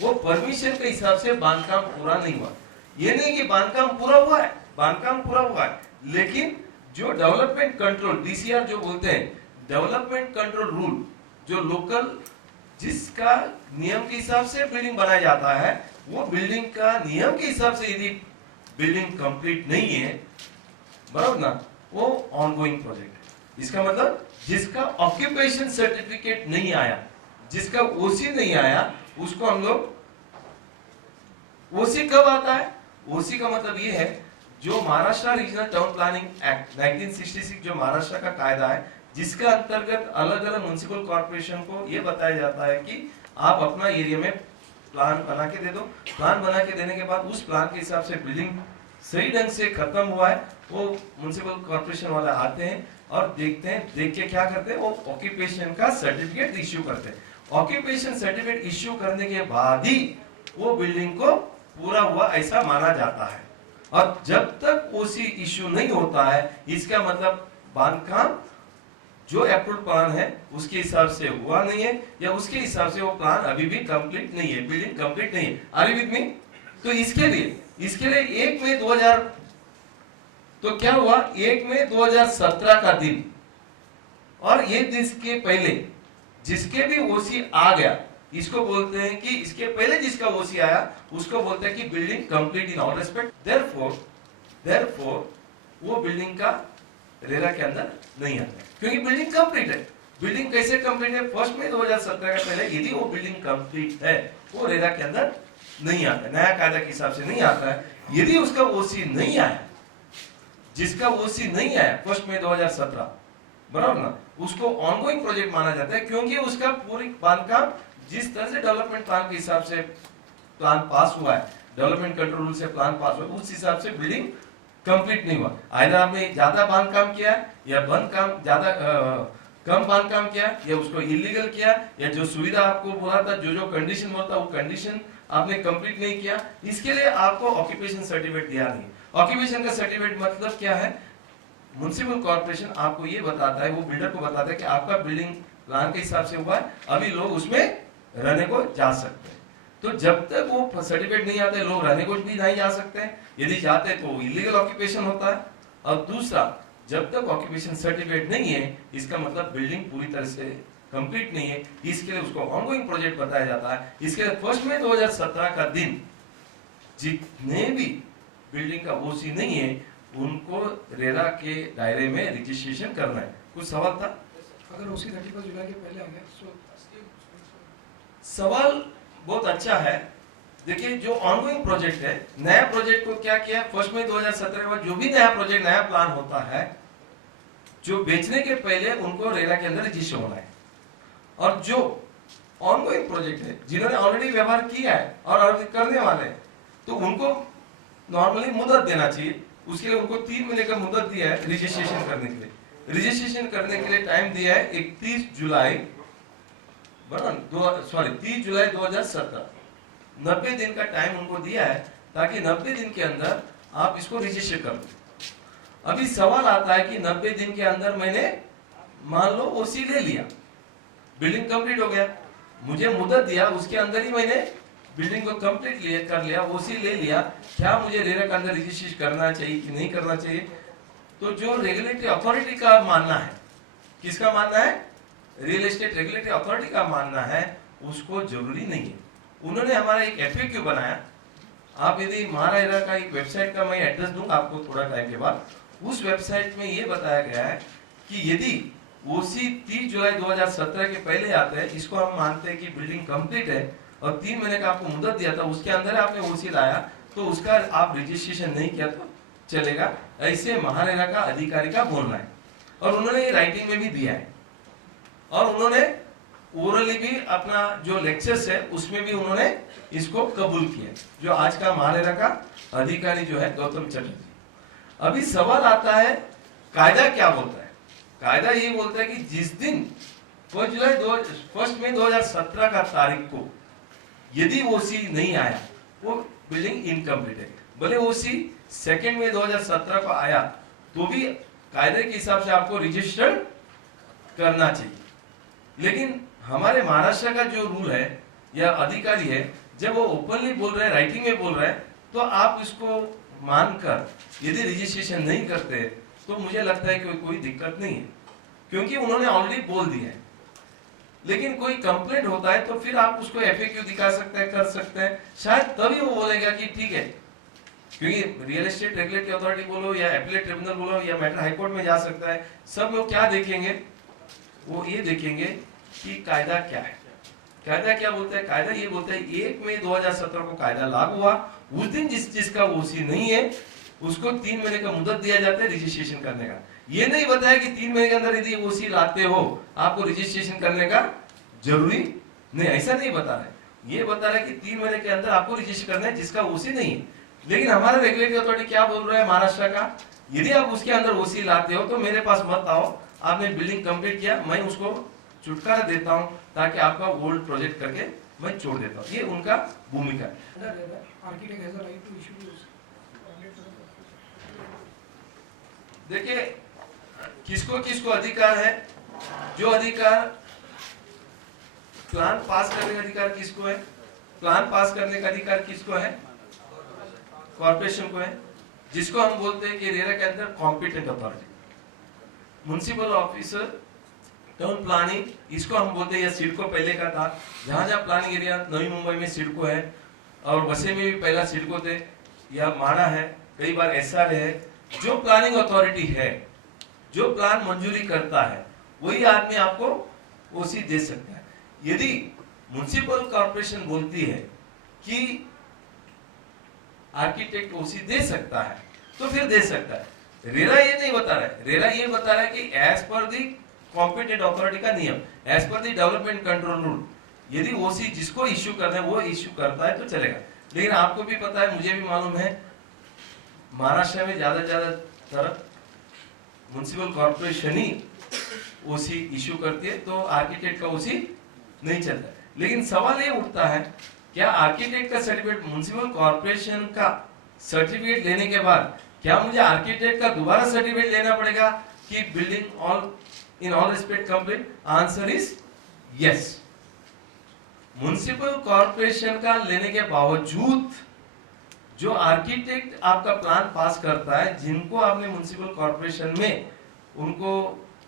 वो परमिशन के हिसाब से बांधकाम पूरा नहीं हुआ। ये नहीं कि बांधकाम पूरा हुआ है, बांधकाम पूरा हुआ है, लेकिन जो डेवलपमेंट कंट्रोल डीसीआर जो बोलते हैं, डेवलपमेंट कंट्रोल रूल, जो लोकल जिसका नियम के हिसाब से बिल्डिंग बनाया जाता है, वो बिल्डिंग का नियम के हिसाब से यदि बिल्डिंग कंप्लीट नहीं है, बराबर ना, वो ऑनगोइंग प्रोजेक्ट है। इसका मतलब जिसका ऑक्यूपेशन सर्टिफिकेट नहीं आया, जिसका ओसी नहीं आया, उसको हम लोग, ओसी कब आता है? ओसी का मतलब ये है जो Maharashtra regional town planning act 1966 जो महाराष्ट्र का कायदा है, जिसका अंतर्गत अलग अलग म्युनिसिपल कॉर्पोरेशन को ये बताया जाता है कि आप अपना एरिया में प्लान बना के दे दो। प्लान बना के देने के बाद उस प्लान के हिसाब से बिल्डिंग सही ढंग से खत्म हुआ है, वो म्युनिसिपल कॉर्पोरेशन वाले आते हैं और देखते हैं, देख के क्या करते हैं, वो ऑक्यूपेशन का सर्टिफिकेट इश्यू करते हैं। ऑक्यूपेशन सर्टिफिकेट इश्यू करने के बाद ही वो बिल्डिंग को पूरा हुआ ऐसा माना जाता है। और जब तक ओसी इश्यू नहीं होता है, इसका मतलब बांधकाम जो अप्रूव्ड प्लान है उसके हिसाब से हुआ नहीं है, या उसके हिसाब से वो प्लान अभी भी कंप्लीट नहीं है, बिल्डिंग कंप्लीट नहीं है। Are you with me? तो इसके लिए 1 मई 2000 तो क्या हुआ, 1 मई 2017 का दिन और ये दिन के पहले जिसके भी ओसी आ गया, इसको बोलते हैं कि इसके पहले जिसका ओसी आया उसको बोलते हैं कि building complete in all respect. Therefore वो बिल्डिंग का रेरा के अंदर नहीं आता, क्योंकि बिल्डिंग कंप्लीट है। बिल्डिंग कैसे कंप्लीट है? 1 मई 2017 का पहले यदि वो बिल्डिंग कंप्लीट है, वो रेरा के अंदर नहीं आता, नया कायदा के हिसाब से नहीं आता है। यदि उसका ओसी नहीं आया, जिसका ओसी नहीं आया 1 मई 2017, बराबर ना, उसको ऑनगोइंग प्रोजेक्ट माना जाता है, क्योंकि उसका पूरी बांधकाम जिस तरह से डेवलपमेंट प्लान के हिसाब से प्लान पास हुआ है, डेवलपमेंट कंट्रोल रूल से प्लान पास हुआ है, उस हिसाब से बिल्डिंग कंप्लीट नहीं हुआ। आइदर आपने ज्यादा बांधकाम किया या कम बांधकाम किया, या उसको इलीगल किया, या जो सुविधा आपको बोला था, जो कंडीशन बोलता वो कंडीशन आपने कंप्लीट नहीं किया, इसके लिए आपको ऑक्यूपेशन सर्टिफिकेट दिया नहीं। ऑक्यूपेशन का सर्टिफिकेट मतलब क्या है? म्युनिसिपल कॉर्पोरेशन आपको ये बताता है, वो बिल्डर को बताता है कि आपका बिल्डिंग प्लान के हिसाब से हुआ है, अभी लोग उसमें रहने को जा सकते हैं। तो जब तक वो सर्टिफिकेट नहीं आते, लोग रहने को भी नहीं जा सकते हैं। यदि जाते तो इलीगल ऑक्यूपेशन होता है। और दूसरा, जब तक ऑक्यूपेशन सर्टिफिकेट नहीं है, इसका मतलब बिल्डिंग पूरी तरह से कंप्लीट नहीं है, इसके लिए उसको ऑनगोइंग प्रोजेक्ट बताया जाता है। इसके 1 मई 2017 का दिन जितने भी बिल्डिंग का ओसी नहीं है, उनको रेरा के दायरे में रजिस्ट्रेशन करना है। कुछ सवाल था? अगर ओसी 31 जुलाई के पहले आ गया, सवाल बहुत अच्छा है। देखिए, जो ऑनगोइंग प्रोजेक्ट है, नया प्रोजेक्ट को क्या किया, 1 मई 2017 के बाद जो भी नया प्रोजेक्ट, नया प्लान होता है, जो बेचने के पहले उनको रेरा के अंदर रजिस्टर होना है। और जो ऑनगोइंग प्रोजेक्ट है, जिन्होंने ऑलरेडी व्यवहार किया है और करने वाले हैं, तो उनको नॉर्मली मुदत देना चाहिए। उसके लिए उनको 3 महीने का मुदत दिया है रजिस्ट्रेशन करने के लिए। रजिस्ट्रेशन करने के लिए टाइम दिया है 30 जुलाई 2017, 90 दिन का टाइम उनको दिया है, ताकि 90 दिन के अंदर आप इसको रजिस्टर कर दो। अभी सवाल आता है कि 90 दिन के अंदर मैंने मान लो ओसी ले लिया, बिल्डिंग कंप्लीट हो गया, मुझे मुदत दिया, उसके अंदर ही मैंने बिल्डिंग को कंप्लीट कर लिया, ओसी ले लिया, क्या मुझे रेरा के अंदर रजिस्ट्रेशन करना चाहिए कि नहीं करना चाहिए? तो जो रेगुलेटरी अथॉरिटी का मानना है, किसका मानना है? रियल एस्टेट रेगुलेटरी अथॉरिटी का मानना है, उसको जरूरी नहीं है। उन्होंने हमारा एक FAQ बनाया। आप यदि महारेरा का एक वेबसाइट का मैं एड्रेस दूंगा आपको थोड़ा टाइम के बाद, उस वेबसाइट में ये बताया गया है कि यदि ओसी 30 जुलाई 2017 के पहले आता है, इसको हम मानते हैं कि बिल्डिंग कंप्लीट है और 3 महीने का आपको मुदत दिया था, उसके अंदर आपने ओसी लाया, तो उसका आप रजिस्ट्रेशन नहीं किया तो चलेगा, ऐसे महारेरा का अधिकारी का बोलना है। और उन्होंने ये राइटिंग में भी दिया है, और उन्होंने ओरली भी अपना जो लेक्चर्स है उसमें भी उन्होंने इसको कबूल किया, जो आज का महारेरा का अधिकारी जो है गौतम चटर्जी। अभी सवाल आता है, कायदा क्या बोलता है? कायदा ये बोलता है कि जिस दिन 1 मई 2017 का तारीख को यदि ओसी नहीं आया, वो बिल्डिंग इनकम्प्लीट है। भले ओसी 2 मई 2017 को आया, तो भी कायदे के हिसाब से आपको रजिस्टर करना चाहिए। लेकिन हमारे महाराष्ट्र का जो रूल है या अधिकारी है, जब वो ओपनली बोल रहे हैं, राइटिंग में बोल रहे हैं, तो आप इसको मानकर यदि रजिस्ट्रेशन नहीं करते, तो मुझे लगता है कि कोई दिक्कत नहीं है, क्योंकि उन्होंने ऑलरेडी बोल दिया है। लेकिन कोई कंप्लेंट होता है तो फिर आप उसको FAQ दिखा सकते हैं, कर सकते हैं, शायद तभी वो बोलेगा कि ठीक है। क्योंकि रियल एस्टेट रेगुलेटरी अथॉरिटी बोलो या एपीलेट ट्रिब्यूनल बोलो या मैटर हाईकोर्ट में जा सकता है, सब लोग क्या देखेंगे? वो ये देखेंगे कि कायदा क्या है। कायदा क्या बोलता है? कायदा ये बोलता है 1 मई 2017 को कायदा लागू हुआ, उस दिन जिसका ओसी नहीं है उसको 3 महीने का मुदत दिया जाता है रजिस्ट्रेशन करने का। ये नहीं बताया कि 3 महीने के अंदर यदि ओसी लाते हो आपको रजिस्ट्रेशन करने का जरूरी नहीं, ऐसा नहीं बता रहे, ये बता रहे कि 3 महीने के अंदर आपको रजिस्टर करना है जिसका ओसी नहीं है। लेकिन हमारा रेगुलेटरी अथॉरिटी क्या बोल रहा है महाराष्ट्र का, यदि आप उसके अंदर ओसी लाते हो तो मेरे पास मत आओ, आपने बिल्डिंग कंप्लीट किया, मैं उसको छुटकारा देता हूं ताकि आपका ओल्ड प्रोजेक्ट करके मैं छोड़ देता हूं। ये उनका भूमिका है। Architect has a right to issue those. देखिए किसको किसको अधिकार है, जो अधिकार प्लान पास करने का अधिकार किसको है, प्लान पास करने का अधिकार किसको है, कॉर्पोरेशन को है, जिसको हम बोलते हैं कि रेरा के अंदर competent authority, municipal officer, town planning, इसको हम बोलते हैं, या सिडको पहले का था, जहां जहां प्लानिंग एरिया, नवी मुंबई में सिडको है और वसे में भी पहला सिडको थे, या माड़ा है, कई बार एसआर है। जो प्लानिंग अथॉरिटी है, जो प्लान मंजूरी करता है, वही आदमी आपको ओसी दे सकता है। यदि म्युनिसिपल कॉर्पोरेशन बोलती है कि आर्किटेक्ट ओसी दे सकता है तो फिर दे सकता है। रेरा ये नहीं बता रहा है, रेरा ये बता रहा है कि एज पर दी कॉम्पिटेंट अथॉरिटी का नियम, एज पर दी डेवलपमेंट कंट्रोल रूल, यदि ओसी जिसको इश्यू करना है वो इश्यू करता है तो चलेगा। लेकिन आपको भी पता है, मुझे भी मालूम है, महाराष्ट्र में ज्यादातर म्युनिसिपल कॉर्पोरेशन ही ओसी इश्यू करती है, तो आर्किटेक्ट का ओसी नहीं चलता। लेकिन सवाल ये उठता है, क्या आर्किटेक्ट का सर्टिफिकेट, म्युनिसिपल कॉर्पोरेशन का सर्टिफिकेट लेने के बाद क्या मुझे आर्किटेक्ट का दोबारा सर्टिफिकेट लेना पड़ेगा कि building all in all respect complete? Answer is yes. Municipal corporation का लेने के बावजूद जो आर्किटेक्ट आपका प्लान पास करता है, जिनको आपने म्युनिसिपल कॉर्पोरेशन में उनको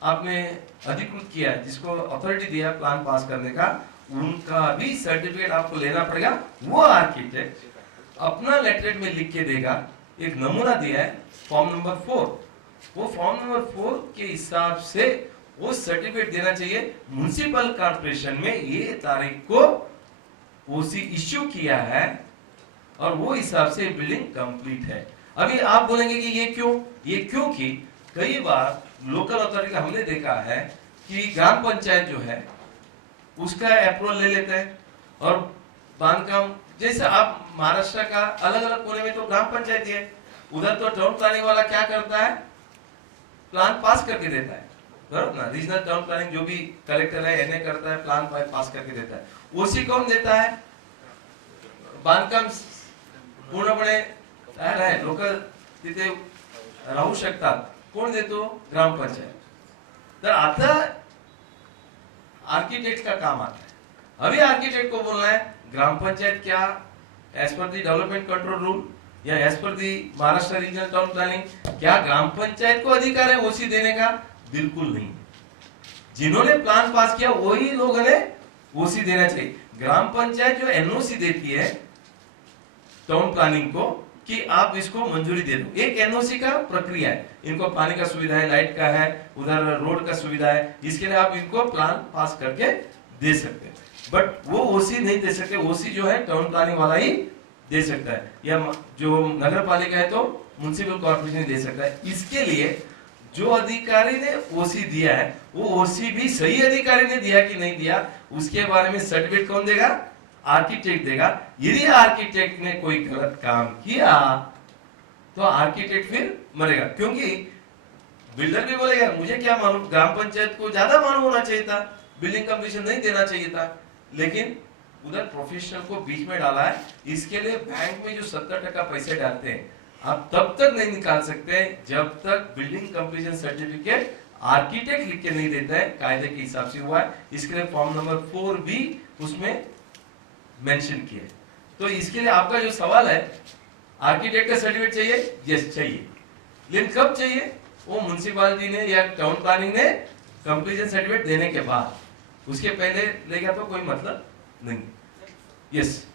आपने अधिकृत किया, जिसको अथॉरिटी दिया प्लान पास करने का, उनका भी सर्टिफिकेट आपको लेना पड़ेगा। वो आर्किटेक्ट अपना लेटरेट में लिख के देगा, एक नमूना दिया है फॉर्म नंबर 4, वो फॉर्म नंबर 4 के हिसाब से वो सर्टिफिकेट देना चाहिए म्युनिसिपल कॉर्पोरेशन में ये तारीख को ओसी इश्यू किया है और वो हिसाब से बिल्डिंग कंप्लीट है। अभी आप बोलेंगे कि ये क्यों? ये क्योंकि कई बार लोकल अथॉरिटी का हमने देखा है कि ग्राम पंचायत जो है उसका अप्रूवल ले लेते हैं और बांधकाम, जैसे आप महाराष्ट्र का अलग अलग कोने में तो ग्राम पंचायत है, उधर तो टाउन प्लानिंग वाला क्या करता है, प्लान पास करके देता है, बराबर ना? रीजनल टाउन प्लानिंग जो भी कलेक्टर है एनए करता है, प्लान पास करके देता है। ओसी कौन देता है? बांधकाम पूर्णपणे तयार आहे, लोक तिथे राहू शकतात, कोण देतो? ग्रामपंचायत। तर आता आर्किटेक्ट का काम आता है। अभी आर्किटेक्ट को बोलना है ग्राम पंचायत क्या एज पर दी डेवलपमेंट कंट्रोल रूल या एज पर दी महाराष्ट्र रीजनल टाउन प्लानिंग, क्या ग्राम पंचायत को अधिकार है ओसी देने का? बिल्कुल नहीं। जिन्होंने प्लान पास किया वही लोगों ने ओसी देना चाहिए। ग्राम पंचायत जो एनओसी देती है टाउन प्लानिंग को कि आप इसको मंजूरी दे दो, एक एनओसी का प्रक्रिया है, इनको पानी का सुविधा है, लाइट का है, उधर रोड का सुविधा है, इसके लिए आप इनको प्लान पास करके दे सकते हैं, बट वो ओसी नहीं दे सकते। ओसी जो है टाउन प्लानिंग वाला ही दे सकता है, या जो नगर पालिका है तो म्युनिसिपल कॉर्पोरेशन दे सकता है। इसके लिए जो अधिकारी ने ओसी दिया है वो ओसी भी सही अधिकारी ने दिया कि नहीं दिया, उसके बारे में सर्टिफिकेट कौन देगा? आर्किटेक्ट देगा। यदि आर्किटेक्ट ने कोई गलत काम किया तो आर्किटेक्ट फिर मरेगा, क्योंकि बिल्डर भी बोलेगा मुझे क्या मालूम, ग्राम पंचायत को ज्यादा मालूम होना चाहिए था, बिल्डिंग कंप्लीशन नहीं देना चाहिए था, लेकिन उधर प्रोफेशनल को बीच में डाला है। इसके लिए बैंक में जो 70% पैसे डालते हैं आप तब तक नहीं निकाल सकते जब तक बिल्डिंग कंप्लीशन सर्टिफिकेट आर्किटेक्ट लिख के नहीं देता है, कायदे के हिसाब से हुआ है। इसके लिए फॉर्म नंबर 4 भी उसमें मेंशन किया है। तो इसके लिए आपका जो सवाल है आर्किटेक्ट का सर्टिफिकेट चाहिए, यस चाहिए, लेकिन कब चाहिए? वो म्युनिसिपैलिटी ने या टाउन प्लानिंग ने कंप्लीशन सर्टिफिकेट देने के बाद, उसके पहले लेगा तो कोई मतलब नहीं। यस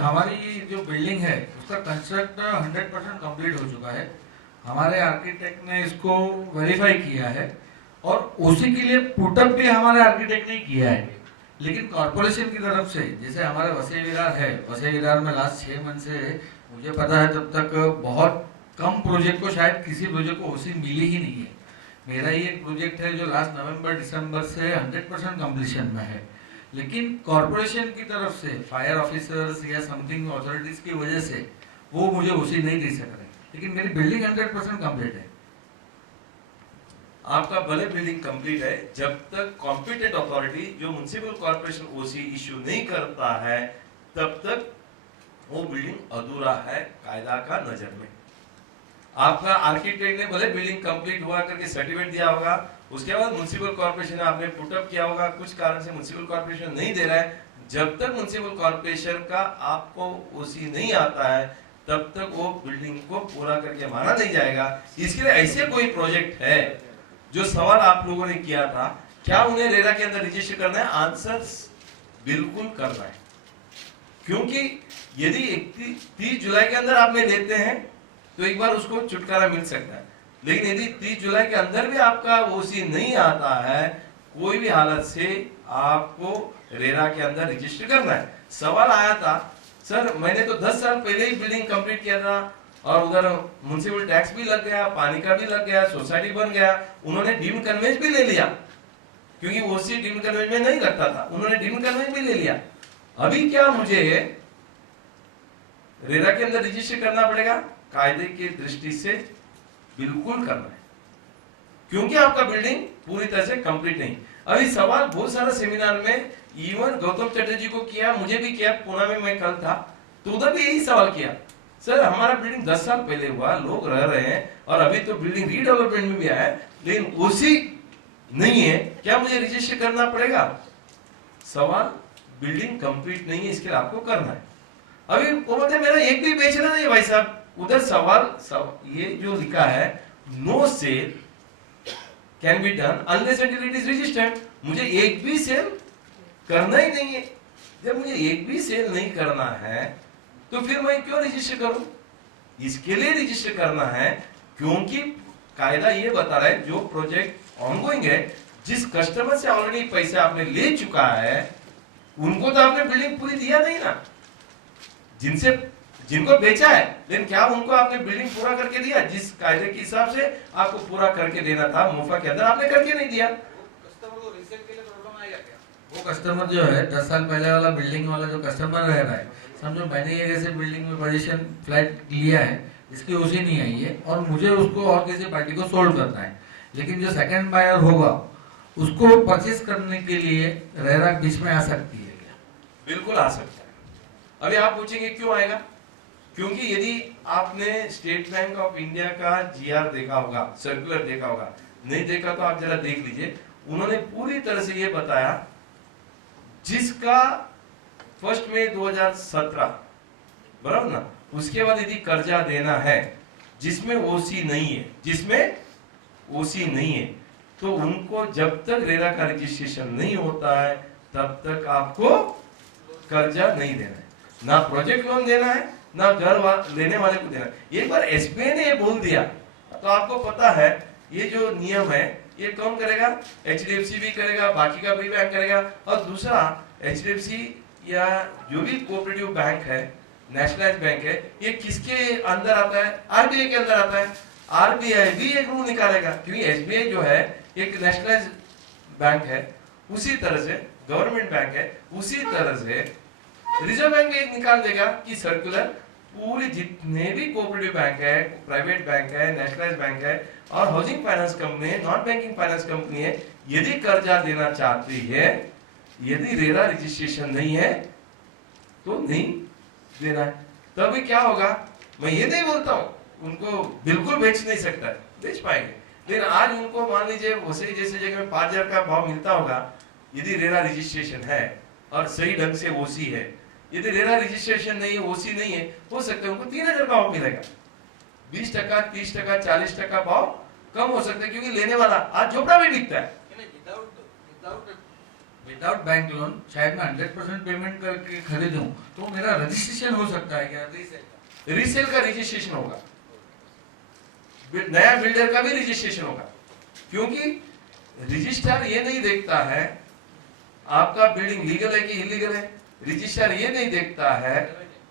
हमारी जो बिल्डिंग है उसका कंस्ट्रक्ट 100% कंप्लीट हो चुका है, हमारे आर्किटेक्ट ने इसको वेरीफाई किया है और उसी के लिए पुटअप भी हमारे आर्किटेक्ट ने किया है। लेकिन कॉर्पोरेशन की तरफ से जैसे हमारे वसई विरार है, वसई विरार में लास्ट 6 मंथ से मुझे पता है तब तक बहुत कम प्रोजेक्ट को, शायद किसी प्रोजेक्ट को ओसी मिली ही नहीं है। मेरा ये एक प्रोजेक्ट है जो लास्ट नवंबर दिसंबर से 100% कंप्लीशन में है, लेकिन कॉरपोरेशन की तरफ से फायर ऑफिसर्स या समथिंग अथॉरिटीज की वजह से वो मुझे उसी नहीं दे सक रहे, लेकिन मेरी बिल्डिंग 100% कंप्लीट है। आपका भले बिल्डिंग कंप्लीट है, जब तक कॉम्पिटेंट अथॉरिटी जो म्युनिसिपल कॉर्पोरेशन ओसी इश्यू नहीं करता है तब तक वो बिल्डिंग अधूरा है कायदा का नजर में। आपका आर्किटेक्ट ने भले बिल्डिंग कंप्लीट हुआ करके सर्टिफिकेट दिया होगा, उसके बाद म्युनिसिपल कॉर्पोरेशन ने आपने पुटअप किया होगा, कुछ कारण से म्युनिसिपल कॉर्पोरेशन नहीं दे रहा है, जब तक म्युनिसिपल कॉर्पोरेशन का आपको ओसी नहीं आता है तब तक वो बिल्डिंग को पूरा करके माना नहीं जाएगा। इसके लिए ऐसे कोई प्रोजेक्ट है जो सवाल आप लोगों ने किया था, क्या उन्हें रेरा के अंदर रजिस्टर करना है? आंसर बिल्कुल करना है, क्योंकि यदि 30 जुलाई के अंदर आप में लेते हैं तो एक बार उसको छुटकारा मिल सकता है, लेकिन यदि 30 जुलाई के अंदर भी आपका ओसी नहीं आता है, कोई भी हालत से आपको रेरा के अंदर रजिस्टर करना है। सवाल आया था, सर मैंने तो 10 साल पहले ही बिल्डिंग कंप्लीट किया था और उधर म्युनिसिपल टैक्स भी लग गया, पानी का भी लग गया, सोसाइटी बन गया, उन्होंने डीम्ड कन्वेंस भी ले लिया, क्योंकि ओसी डीम्ड कन्वेंस में नहीं लगता था, उन्होंने डीम्ड कन्वेंस भी ले लिया। अभी क्या मुझे रेरा के अंदर रजिस्टर करना पड़ेगा? कायदे की दृष्टि से बिल्कुल करना है, क्योंकि आपका बिल्डिंग पूरी तरह से कंप्लीट नहीं। अभी सवाल बहुत सारा सेमिनार में इवन गौतम चटर्जी को किया, मुझे भी किया, पुणे में मैं कल था तो उधर भी यही सवाल किया, सर हमारा बिल्डिंग 10 साल पहले हुआ, लोग रह रहे हैं और अभी तो बिल्डिंग रीडेवलपमेंट में भी आया है, लेकिन ओसी नहीं है, क्या मुझे रजिस्टर करना पड़ेगा? सवाल बिल्डिंग कंप्लीट नहीं है, इसके लिए आपको करना है। अभी वो बोलते मेरा एक भी बेचना नहीं भाई साहब, उधर सवाल ये जो लिखा है, no sale can be done unless until it is registered. मुझे एक भी सेल करना ही नहीं है। जब मुझे एक भी सेल नहीं करना है तो फिर मैं क्यों रजिस्टर करूं? इसके लिए रजिस्टर करना है क्योंकि कायदा ये बता रहा है जो प्रोजेक्ट ऑनगोइंग है, जिस कस्टमर से ऑलरेडी पैसे आपने ले चुका है उनको तो आपने बिल्डिंग पूरी दिया नहीं ना, जिनको बेचा है, लेकिन क्या उनको आपने बिल्डिंग पूरा करके दिया? जिस कायदे के हिसाब से आपको पूरा करके देना था मुफा के अंदर, आपने करके नहीं दिया। कस्टमर को रीसेल के लिए प्रॉब्लम आएगा क्या? वो कस्टमर जो है 10 साल पहले वाला बिल्डिंग वाला जो कस्टमर रह रहा है, समझो मैंने ये जैसे बिल्डिंग में पोजीशन फ्लैट लिया है, इसकी ओसी नहीं आई है और मुझे उसको और किसी पार्टी को सोल्ड करना है, लेकिन जो सेकंड बायर होगा उसको परचेज करने के लिए रेरा बीच में आ सकती है क्या? बिल्कुल आ सकता है। अभी आप पूछेंगे क्यों आएगा? क्योंकि यदि आपने स्टेट बैंक ऑफ इंडिया का जीआर देखा होगा, सर्कुलर देखा होगा, नहीं देखा तो आप जरा देख लीजिए, उन्होंने पूरी तरह से ये बताया जिसका 1 मई 2017 बराबर ना, उसके बाद यदि कर्जा देना है जिसमें ओसी नहीं है, जिसमें ओसी नहीं है, तो उनको जब तक रेरा का रजिस्ट्रेशन नहीं होता है तब तक आपको कर्जा नहीं देना है, ना प्रोजेक्ट लोन देना है, ना घर लेने वाले को देना है। एक बार एसबीआई ने ये बोल दिया तो आपको पता है ये जो नियम है ये कौन करेगा? एचडीएफसी भी करेगा, बाकी का भी बैंक करेगा। और दूसरा, एचडीएफसी या जो भी कोऑपरेटिव बैंक है, नेशनलाइज बैंक है, ये किसके अंदर आता है? आरबीआई के अंदर आता है। आरबीआई भी एक रूल निकालेगा, क्योंकि एसबीआई जो है एक नेशनलाइज बैंक है, उसी तरह से गवर्नमेंट बैंक है, उसी तरह से रिजर्व बैंक एक निकाल देगा कि सर्कुलर पूरे जितने भी कोऑपरेटिव बैंक है, प्राइवेट बैंक है, नेशनलाइज बैंक है और हाउसिंग फाइनेंस कंपनी है, नॉन बैंकिंग फाइनेंस कंपनी है, यदि कर्जा देना चाहती है, यदि रेरा रजिस्ट्रेशन नहीं है तो नहीं देना है। तभी क्या होगा? मैं ये नहीं बोलता हूं उनको बिल्कुल बेच नहीं सकता है, बेच पाएंगे, लेकिन आज उनको मान लीजिए वैसे जैसे जगह में 5,000 का भाव मिलता होगा, यदि रेरा रजिस्ट्रेशन है और सही ढंग से ओसी है, यदि रेरा रजिस्ट्रेशन नहीं है, ओसी नहीं है, हो सकता है उनको 3,000 का भाव मिलेगा। 20%, 30%, 40% भाव कम हो सकता है, क्योंकि लेने वाला आज झोपड़ा भी बिकता है। विदाउट बैंक लोन शायद मैं 100% पेमेंट करके खरीदूं तो मेरा रजिस्ट्रेशन हो सकता है क्या? रीसेल का रजिस्ट्रेशन होगा, नया बिल्डर का भी रजिस्ट्रेशन होगा, क्योंकि रजिस्ट्रार ये नहीं देखता है आपका बिल्डिंग लीगल है कि इलीगल है। रजिस्ट्रार ये नहीं देखता है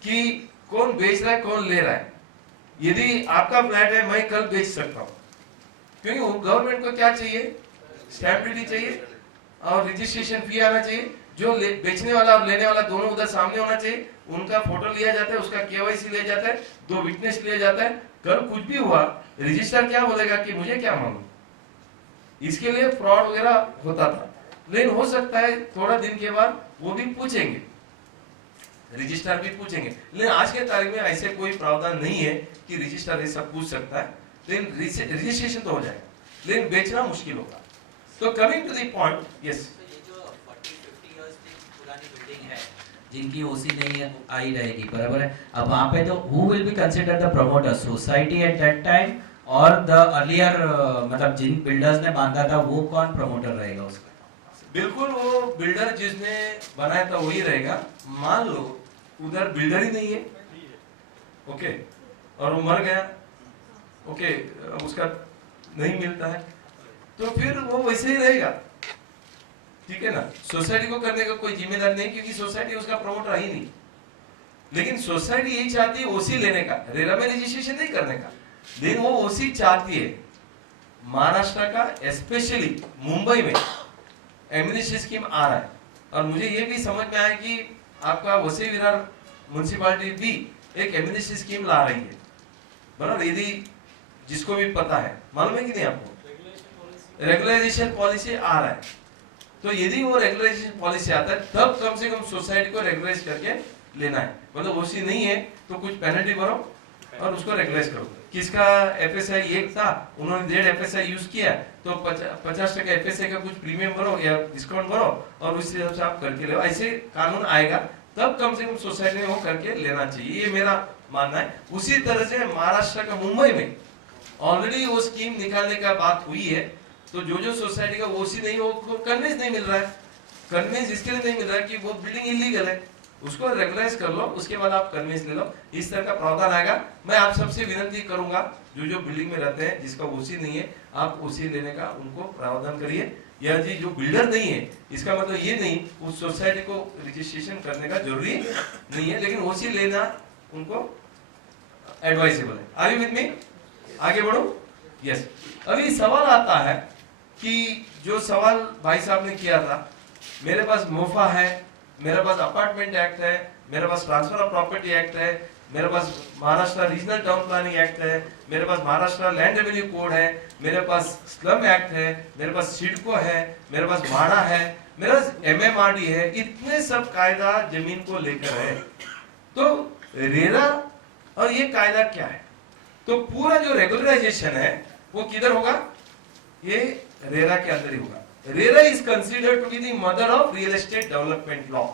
कि कौन बेच रहा है, कौन ले रहा है। यदि आपका फ्लैट है, मैं कल बेच सकता हूं, क्योंकि गवर्नमेंट को क्या चाहिए, स्टैंप ड्यूटी चाहिए और रजिस्ट्रेशन फी आना चाहिए, जो बेचने वाला और लेने वाला दोनों उधर सामने होना चाहिए, उनका फोटो लिया जाता है, उसका केवाईसी लिया जाता है, 2 विटनेस लिया जाता है। कल कुछ भी हुआ रजिस्टर क्या बोलेगा कि मुझे क्या मालूम, इसके लिए फ्रॉड वगैरह होता था। लेकिन हो सकता है थोड़ा दिन के बाद वो भी पूछेंगे, रजिस्ट्रार भी पूछेंगे, लेकिन आज के तारीख में ऐसे कोई प्रावधान नहीं है कि रजिस्ट्रार ये सब पूछ सकता है। लेकिन रजिस्ट्रेशन तो हो जाएगा, लेकिन बेचना मुश्किल होगा। तो coming to the point, yes, ये जो 40-50 इयर्स की पुरानी बिल्डिंग है जिनकी ओसी नहीं है आई रहेगी, बराबर है। अब वहाँ पे तो who will be consider the promoter, society at that time और द अर्लियर, मतलब जिन बिल्डर्स ने बांधा था वो कौन प्रमोटर रहेगा उसका? बिल्कुल वो बिल्डर जिसने बनाया था वही रहेगा। मान लो उधर बिल्डर ही नहीं है, ओके, और वो मर गया, ओके, उसका नहीं मिलता है, तो फिर वो वैसे ही रहेगा, ठीक है ना। सोसाइटी को करने का कोई जिम्मेदारी नहीं, क्योंकि सोसाइटी उसका प्रमोटर ही नहीं। लेकिन सोसाइटी यही चाहती है ओसी लेने का, रेरा में रजिस्ट्रेशन नहीं करने का, लेकिन वो ओसी चाहती है। महाराष्ट्र का स्पेशली मुंबई में एम्यूनिटी स्कीम आ रहा है, और मुझे ये भी समझ में आया कि आपका वसई विरार म्युनिसिपालिटी भी एक एम्यूनिटी स्कीम ला रही है, बराबर। यदि जिसको भी पता है, मालूम है कि नहीं आपको, रेगुलराइजेशन पॉलिसी आ रहा है, तो यदि वो रेगुलराइजेशन पॉलिसी आता है तब कम से कम सोसाइटी को रेगुलाइज करके लेना है। मतलब ओसी नहीं है तो कुछ पेनल्टी भरो और उसको रेगुलाइज करो। किसका एफएसआई 1 था, उन्होंने 1.5 एफएसआई यूज किया, तो 50% एफएसआई का कुछ प्रीमियम भरो या डिस्काउंट भरो और उस हिसाब से आप करके लो। ऐसे कानून आएगा तब कम से कम सोसाइटी में वो करके लेना चाहिए, ये मेरा मानना है। उसी तरह से महाराष्ट्र का मुंबई में ऑलरेडी वो स्कीम निकालने का बात हुई है, तो जो सोसाइटी का ओसी नहीं हो, कन्वेंस नहीं मिल रहा है। कन्वेंस इसके लिए नहीं मिल रहा है कि वो बिल्डिंग इलीगल है, उसको रेगुलाइज कर लो, उसके बाद आप कन्वेंस ले लो। इस तरह का प्रावधान आएगा। मैं आप सबसे विनती करूंगा, जो बिल्डिंग में रहते हैं जिसका ओसी नहीं है, आप ओसी लेने का उनको प्रावधान करिए। या जी जो बिल्डर नहीं है, इसका मतलब ये नहीं उस सोसाइटी को रजिस्ट्रेशन करने का जरूरी नहीं है, लेकिन ओसी लेना उनको एडवाइजेबल है। Are you with me? आगे बढ़ो। यस, अभी सवाल आता है कि जो सवाल भाई साहब ने किया था, मेरे पास मोफा है, मेरे पास अपार्टमेंट एक्ट है, मेरे पास ट्रांसफर ऑफ प्रॉपर्टी एक्ट है, मेरे पास Maharashtra regional town planning act है, मेरे पास महाराष्ट्र लैंड रेवेन्यू कोड है, मेरे पास स्लम एक्ट है, मेरे पास सिडको है, मेरे पास भाड़ा है, मेरे पास एमएमआरडी है। इतने सब कायदा जमीन को लेकर है। तो रेरा और ये कायदा क्या है? तो पूरा जो रेगुलराइजेशन है वो किधर होगा? ये रेरा के अंदर ही होगा। RERA is considered to be the mother of real estate development law.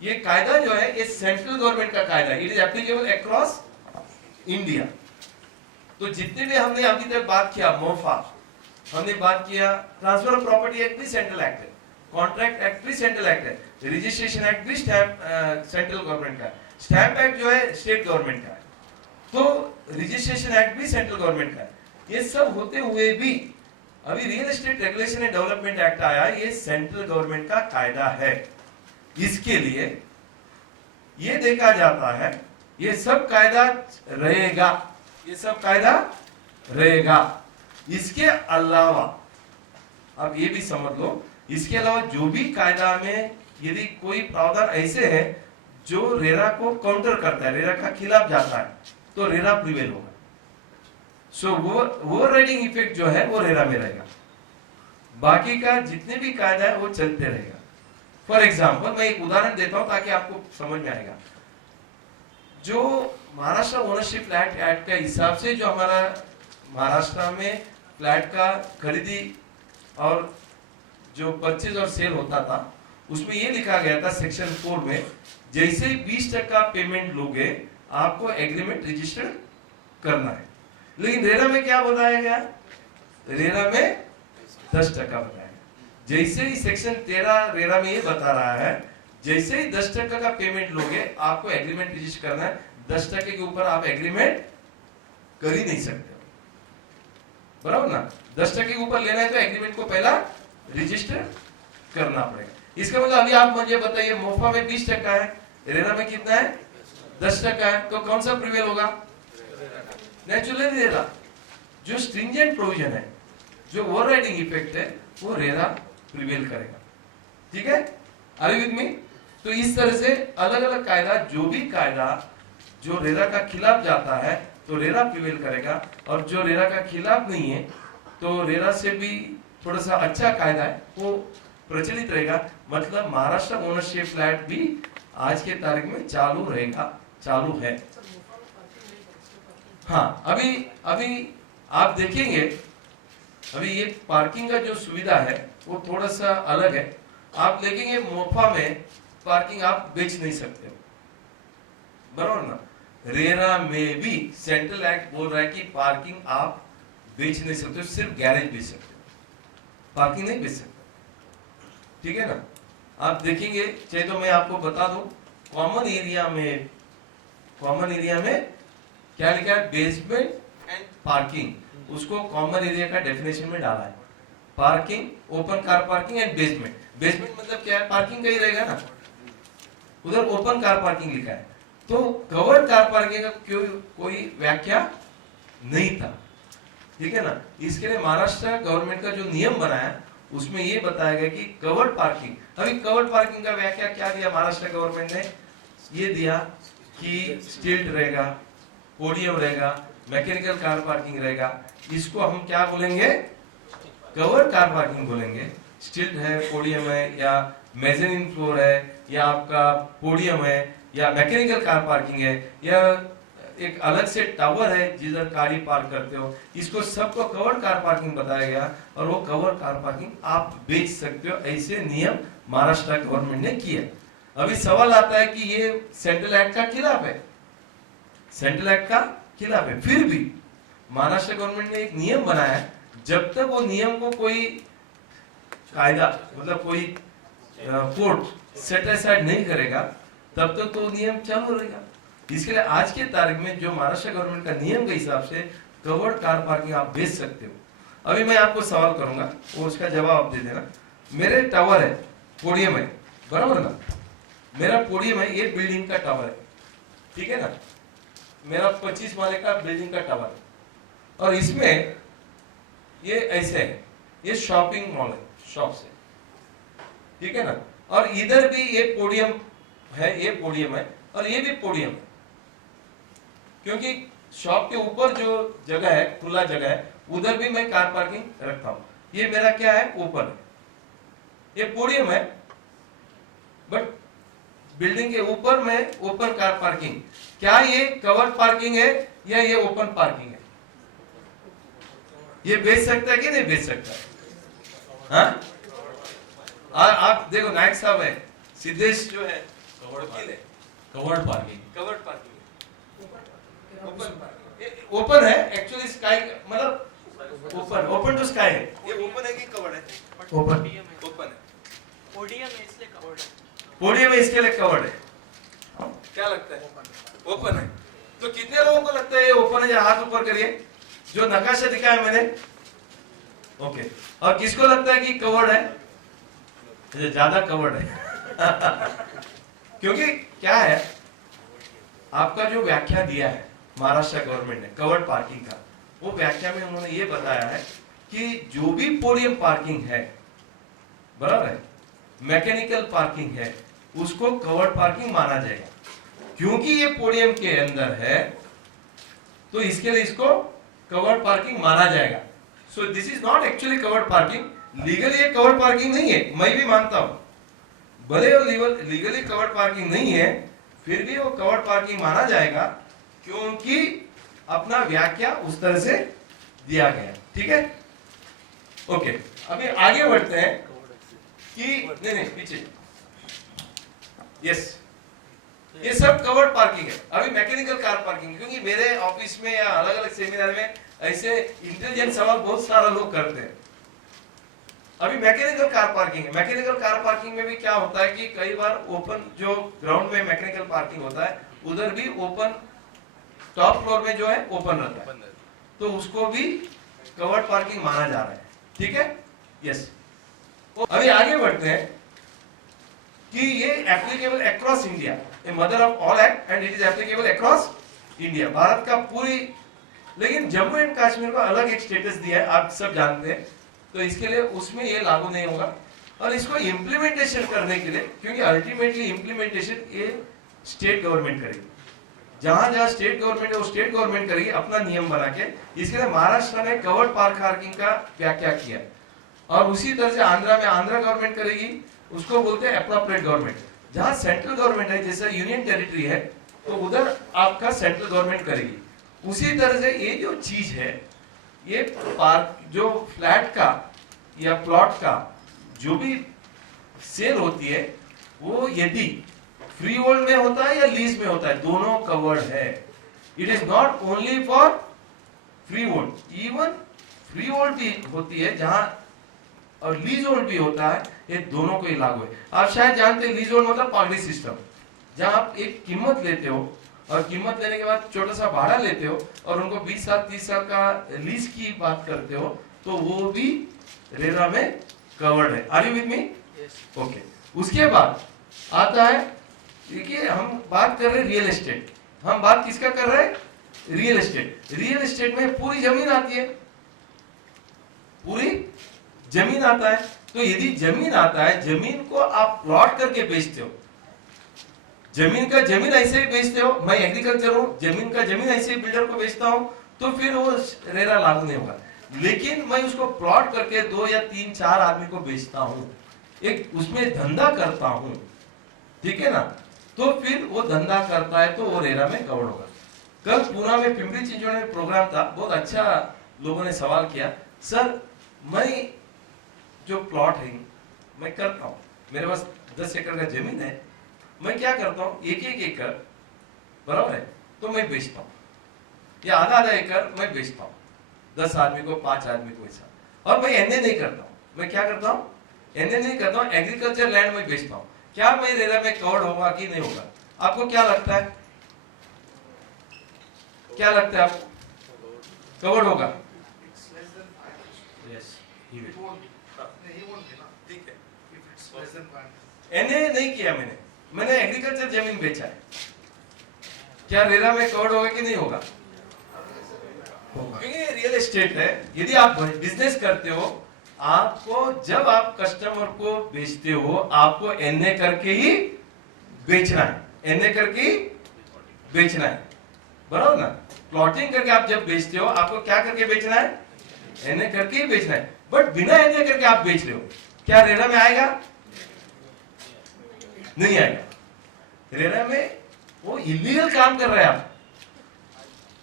ये कायदा जो है ये सेंट्रल गवर्नमेंट का कायदा है, it is applicable across India. तो जितने भी हमने अभी तक बात किया, मोफा हमने बात किया, ट्रांसफर ऑफ प्रॉपर्टी एक्ट भी सेंट्रल एक्ट है, कॉन्ट्रैक्ट एक्ट भी सेंट्रल एक्ट है, रजिस्ट्रेशन एक्ट भी सेंट्रल गवर्नमेंट का है, स्टैंप एक्ट जो है स्टेट गवर्नमेंट का है, तो रजिस्ट्रेशन एक्ट भी सेंट्रल गवर्नमेंट का है। ये सब होते हुए भी अभी real estate regulation and development act आया, ये सेंट्रल गवर्नमेंट का कायदा है। इसके लिए ये देखा जाता है ये सब कायदा रहेगा, ये सब कायदा रहेगा। इसके अलावा आप ये भी समझ लो, इसके अलावा जो भी कायदा में यदि कोई प्रावधान ऐसे है जो रेरा को काउंटर करता है, रेरा का खिलाफ जाता है, तो रेरा प्रिवेल होगा। सो वो राइडिंग इफेक्ट जो है वो रेरा में रहेगा। बाकी का जितने भी कायदा है वो चलते रहेगा। फॉर एग्जाम्पल मैं एक उदाहरण देता हूं ताकि आपको समझ में आएगा। जो महाराष्ट्र ओनरशिप फ्लैट एक्ट के हिसाब से जो हमारा महाराष्ट्र में फ्लैट का खरीदी और जो परचेज और सेल होता था, उसमें ये लिखा गया था सेक्शन 4 में, जैसे 20% पेमेंट लोगे आपको एग्रीमेंट रजिस्टर करना है। लेकिन रेरा में क्या बताया गया? रेरा में 10% बताया। जैसे ही सेक्शन 13 रेरा में ये बता रहा है, जैसे ही 10% का पेमेंट लोगे आपको एग्रीमेंट रजिस्टर करना है। 10% के ऊपर आप एग्रीमेंट कर ही नहीं सकते, बराबर ना। 10% के ऊपर लेना है तो एग्रीमेंट को पहला रजिस्टर करना पड़ेगा। इसका मतलब अभी आप मुझे बताइए, मोफा में 20% है, रेरा में कितना है? 10% है, तो कौन सा प्रिवेल होगा? Naturally RERA. जो स्ट्रिंजेंट प्रोविजन है, जो ओवरराइडिंग इफेक्ट है, वो रेरा प्रिवेल करेगा। ठीक है, आर यू विद मी? तो इस तरह से अलग अलग कायदा, जो भी कायदा जो रेरा का खिलाफ जाता है तो रेरा प्रिवेल करेगा, और जो रेरा का खिलाफ नहीं है तो रेरा से भी थोड़ा सा अच्छा कायदा है वो प्रचलित रहेगा। मतलब महाराष्ट्र ओनरशिप फ्लैट भी आज के तारीख में चालू रहेगा, चालू है। हाँ, अभी आप देखेंगे, अभी ये पार्किंग का जो सुविधा है वो थोड़ा सा अलग है। आप देखेंगे मोफा में पार्किंग आप बेच नहीं सकते, बराबर ना? रेरा में भी सेंट्रल एक्ट बोल रहा है कि पार्किंग आप बेच नहीं सकते, सिर्फ गैरेज बेच सकते, पार्किंग नहीं बेच सकते। ठीक है ना? आप देखेंगे, चाहे तो मैं आपको बता दूं, कॉमन एरिया में क्या लिखा है? Basement and parking. उसको कॉमन एरिया का डेफिनेशन में डाला है। Parking, open car parking and basement. Basement मतलब क्या है? पार्किंग का ही रहेगा ना, उधर ओपन कार पार्किंग लिखा है। तो कवर्ड कार पार्किंग का कोई व्याख्या नहीं था। ठीक है ना? इसके लिए महाराष्ट्र गवर्नमेंट का जो नियम बनाया उसमें ये बताया गया कि कवर्ड पार्किंग, अभी कवर्ड पार्किंग का व्याख्या क्या दिया महाराष्ट्र गवर्नमेंट ने? ये दिया कि स्टिल्ट रहेगा, पोडियम रहेगा, मैकेनिकल कार पार्किंग रहेगा। इसको हम क्या बोलेंगे? कवर्ड कार पार्किंग बोलेंगे। स्टिल्ट है, पोडियम है, या मेज़ेनिन फ्लोर है, या आपका पोडियम है, या मैकेनिकल कार पार्किंग है, या एक अलग से टावर है जिधर गाड़ी पार्क करते हो, इसको सबको कवर्ड कार पार्किंग बताया गया। और वो कवर्ड कार पार्किंग आप बेच सकते हो, ऐसे नियम महाराष्ट्र गवर्नमेंट ने किया। अभी सवाल आता है कि ये सेंट्रल एक्ट का खिलाफ है, सेंट्रल एक्ट का खिलाफ है। फिर भी महाराष्ट्र गवर्नमेंट ने एक नियम बनाया, जब तक वो नियम को कोई कायदा मतलब कोई कोर्ट सेट असाइड नहीं करेगा तब तक तो नियम चालू रहेगा। इसके लिए आज के तारीख में जो महाराष्ट्र गवर्नमेंट का नियम के हिसाब से कवर्ड कार पार्किंग आप बेच सकते हो। अभी मैं आपको सवाल करूंगा, वो उसका जवाब आप दे देना। मेरे टावर है, पोडियम है, बराबर ना? मेरा पोडियम है, ये बिल्डिंग का टावर है, ठीक है ना? मेरा 25 माले का बिल्डिंग का टावर है, और इसमें ये ऐसे है, ये शॉपिंग मॉल है, शॉप्स है, ठीक है ना? और इधर भी ये पोडियम है, ये पोडियम है, और ये भी पोडियम है। क्योंकि शॉप के ऊपर जो जगह है, खुला जगह है, उधर भी मैं कार पार्किंग रखता हूं। ये मेरा क्या है? ओपन है, ये पोडियम है, बट बिल्डिंग के ऊपर में ओपन कार पार्किंग। क्या ये कवर्ड पार्किंग है या ये ओपन पार्किंग है? ये बेच सकता है कि नहीं बेच सकता? हाँ, आप देखो, नायक साहब है, सिद्धेश जो है वकील है, covered parking, covered parking, open है एक्चुअली, स्काई मतलब ओपन टू स्काई है। ये ओपन है कि कवर्ड है? ओपन है। पोडियम है इसलिए कवर्ड है, पोडियम है इसके लिए कवर्ड है। क्या लगता है? ओपन है। तो कितने लोगों को लगता है ये ओपन है? हाथ ऊपर करिए, जो नकाशा दिखाया मैंने। ओके, और किसको लगता है कि कवर्ड है? ज्यादा कवर्ड है क्योंकि क्या है, आपका जो व्याख्या दिया है महाराष्ट्र गवर्नमेंट ने कवर्ड पार्किंग का, वो व्याख्या में उन्होंने ये बताया है कि जो भी पोडियम पार्किंग है, बराबर है, मैकेनिकल पार्किंग है, उसको कवर्ड पार्किंग माना जाएगा। क्योंकि ये पोडियम के अंदर है तो इसके लिए इसको कवर्ड पार्किंग माना जाएगा। So this is not actually covered parking. Legally ये कवर्ड पार्किंग नहीं है, मैं भी मानता हूं, भले वो लीगली कवर्ड पार्किंग नहीं है, फिर भी वो कवर्ड पार्किंग माना जाएगा क्योंकि अपना व्याख्या उस तरह से दिया गया। ठीक है, ओके, अभी आगे बढ़ते हैं कि नहीं पीछे, यस, ये सब कवर्ड पार्किंग है। अभी मैकेनिकल कार पार्किंग, क्योंकि मेरे ऑफिस में या अलग अलग सेमिनार में ऐसे इंटेलिजेंट सवाल बहुत सारा लोग करते हैं। अभी मैकेनिकल कार पार्किंग है। मैकेनिकल कार पार्किंग में भी क्या होता है कि कई बार ओपन जो ग्राउंड में मैकेनिकल पार्किंग होता है, उधर भी ओपन, टॉप फ्लोर में जो है ओपन रहता है, तो उसको भी कवर्ड पार्किंग माना जा रहा है। ठीक है, यस। अभी आगे बढ़ते हैं कि ये applicable across India, a mother of all act and it is applicable across India. Bharat का पूरी लेकिन जम्मू एंड कश्मीर को अलग एक स्टेटस दिया है, आप सब जानते हैं, तो इसके लिए उसमें ये लागू नहीं होगा। और इसको इम्प्लीमेंटेशन करने के लिए, क्योंकि अल्टीमेटली इम्प्लीमेंटेशन ये स्टेट गवर्नमेंट करेगी, जहां जहां स्टेट गवर्नमेंट है वो स्टेट गवर्नमेंट करेगी अपना नियम बना के। इसके लिए महाराष्ट्र ने कवर्ड पार्क पार्किंग का व्याख्या किया, और उसी तरह से आंध्रा में आंध्रा गवर्नमेंट करेगी, उसको बोलते हैं एप्रोप्रिएट गवर्नमेंट। जहां सेंट्रल गवर्नमेंट है, जैसे यूनियन टेरिटरी है, तो उधर आपका सेंट्रल गवर्नमेंट करेगी। उसी तरह से ये जो चीज है, ये पार्क जो फ्लैट का या प्लॉट का जो भी सेल होती है, वो यदि फ्री होल्ड में होता है या लीज में होता है, दोनों कवर्ड है। It is not only for free hold, even free hold भी होती है जहां, और लीज होल्ड भी होता है, ये दोनों को ही लागू है। आप शायद जानते हैं लीज होल्ड मतलब पागड़ी सिस्टम, जहां आप एक कीमत लेते हो और कीमत लेने के बाद छोटा सा भाड़ा लेते हो और उनको 20 साल 30 साल का लीज की बात करते हो, तो वो भी रेरा में कवर्ड है। Are you with me? Okay. उसके बाद आता है, देखिए हम बात कर रहे हैं रियल एस्टेट, हम बात किसका कर रहे हैं? Real estate. रियल एस्टेट में पूरी जमीन आती है, पूरी जमीन आता है। तो यदि जमीन आता है, जमीन को आप प्लॉट करके बेचते हो, जमीन का जमीन ऐसे ही बेचते हो, मैं एग्रीकल्चर हूं, जमीन का जमीन ऐसे ही बिल्डर को बेचता हूं, तो फिर वो रेरा लागू नहीं होगा। लेकिन मैं उसको प्लॉट करके 2 या 3 4 आदमी को बेचता हूं, एक उसमें धंधा करता हूं, ठीक है ना, तो फिर वो धंधा करता है तो वो रेरा में कवर होगा। कल पूना में पिंपरी चिंचवड़ में प्रोग्राम था, बहुत अच्छा लोगों ने सवाल किया, सर मैं जो प्लॉट है मैं करता हूं, मेरे पास 10 एकड़ का जमीन है, मैं क्या करता हूं, एक एकड़ बराबर है तो मैं बेचता हूं, या आधा एकड़ मैं बेचता हूं 10 आदमी को, 5 आदमी को, ऐसा। और मैं एनए नहीं करता हूं, मैं क्या करता हूं, एनए नहीं करता हूं, एग्रीकल्चर लैंड में बेचता हूं। क्या मैं रेरा में कवर्ड होगा कि नहीं होगा? आपको क्या लगता है, क्या लगता है आपको? कवर्ड होगा? Yes, he will. ठीक है, एनए नहीं किया मैंने एग्रीकल्चर जमीन बेचा है, क्या रेरा में कवर्ड होगा कि नहीं होगा? क्योंकि रियल एस्टेट है, यदि आप बिजनेस करते हो, आपको जब आप कस्टमर को बेचते हो, आपको एनए करके ही बेचना है, एनए करके ही बेचना है, बराबर ना? प्लॉटिंग करके आप जब बेचते हो, आपको क्या करके बेचना है? एनए करके ही बेचना है। बट बिना एनए करके आप बेच रहे हो, क्या रेरा में आएगा? नहीं आएगा। रेरा में वो इलीगल काम कर रहे हैं आप।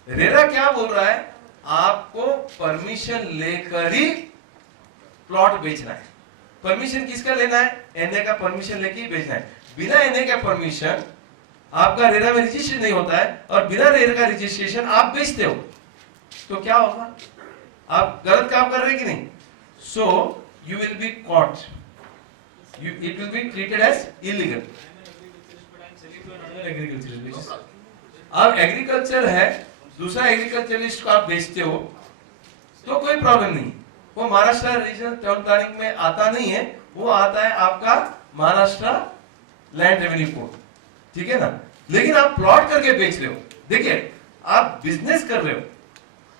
रेरा क्या बोल रहा है, आपको परमिशन लेकर ही प्लॉट बेचना है। परमिशन किसका लेना है? एनए का परमिशन लेके ही बेचना है। बिना एनए का परमिशन आपका रेरा में रजिस्ट्रेशन नहीं होता है, और बिना रेरा का रजिस्ट्रेशन आप बेचते हो, तो क्या होगा? आप गलत काम कर रहे हैं कि नहीं? So you will be caught, it will be treated as illegal. अब एग्रीकल्चर है, दूसरा एग्रीकल्चरिस्ट को आप बेचते हो तो कोई प्रॉब्लम नहीं, वो महाराष्ट्र रीजनल टाउन प्लानिंग में आता नहीं है, वो आता है आपका महाराष्ट्र लैंड रेवेन्यू कोड, ठीक है ना। लेकिन आप प्लॉट करके बेच रहे हो, देखिए आप बिजनेस कर रहे हो,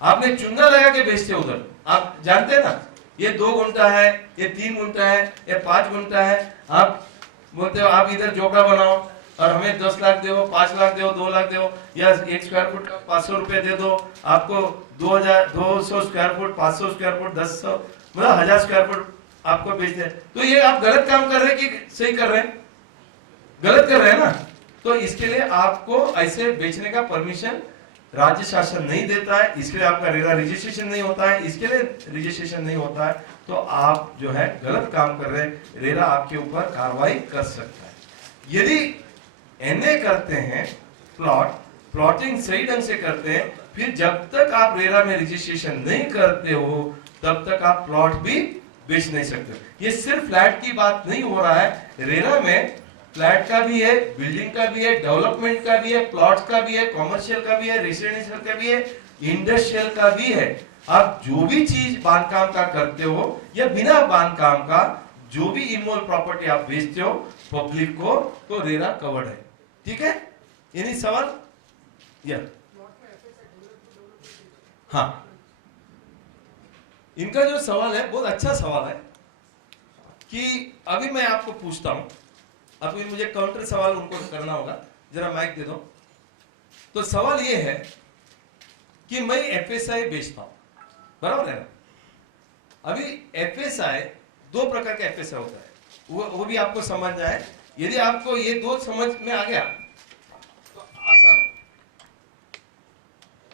आपने चुन्ना लगा के बेचते हो उधर, आप जानते हैं ना, ये 2 गुंठा है, ये 3 गुंठा है, ये 5 गुंठा है, आप बोलते हो आप इधर झोपड़ा बनाओ और हमें 10 लाख दो, 5 लाख दो, 2 लाख दो, या 1 स्क्वायर फुट का 500 रुपए दे दो, आपको 200 स्क्वायर फुट, 500 स्क्वायर फुट, 1000 मतलब 1000 स्क्वायर फुट आपको बेचते हैं। तो ये आप गलत काम कर रहे हैं कि सही कर रहे हैं? गलत कर रहे हैं ना। तो इसके लिए आपको ऐसे बेचने का परमिशन राज्य शासन नहीं देता है, इसके लिए आपका रेरा रजिस्ट्रेशन नहीं होता है, इसके लिए रजिस्ट्रेशन नहीं होता है, तो आप जो है गलत काम कर रहे हैं, रेरा आपके ऊपर कार्रवाई कर सकता है। यदि एनए करते हैं, प्लॉटिंग सही ढंग से करते हैं, फिर जब तक आप रेरा में रजिस्ट्रेशन नहीं करते हो तब तक आप प्लॉट भी बेच नहीं सकते। ये सिर्फ फ्लैट की बात नहीं हो रहा है, रेरा में फ्लैट का भी है, बिल्डिंग का भी है, डेवलपमेंट का भी है, प्लॉट्स का भी है, कॉमर्शियल का भी है, रेसिडेंशियल का भी है, इंडस्ट्रियल का भी है। आप जो भी चीज बांधकाम का करते हो या बिना बांधकाम का जो भी इमोल प्रॉपर्टी आप बेचते हो पब्लिक को, तो रेरा कवर्ड है, ठीक है। यानी सवाल या हाँ, इनका जो सवाल है बहुत अच्छा सवाल है कि अभी मैं आपको पूछता हूं, अभी मुझे काउंटर सवाल उनको करना होगा, जरा माइक दे दो। तो सवाल ये है कि मैं एफएसआई बेचता हूं, बराबर है ना? अभी एफएसआई दो प्रकार का एफएसआई होता है, वो भी आपको समझ जाए। यदि आपको ये दो समझ में आ गया तो आसान।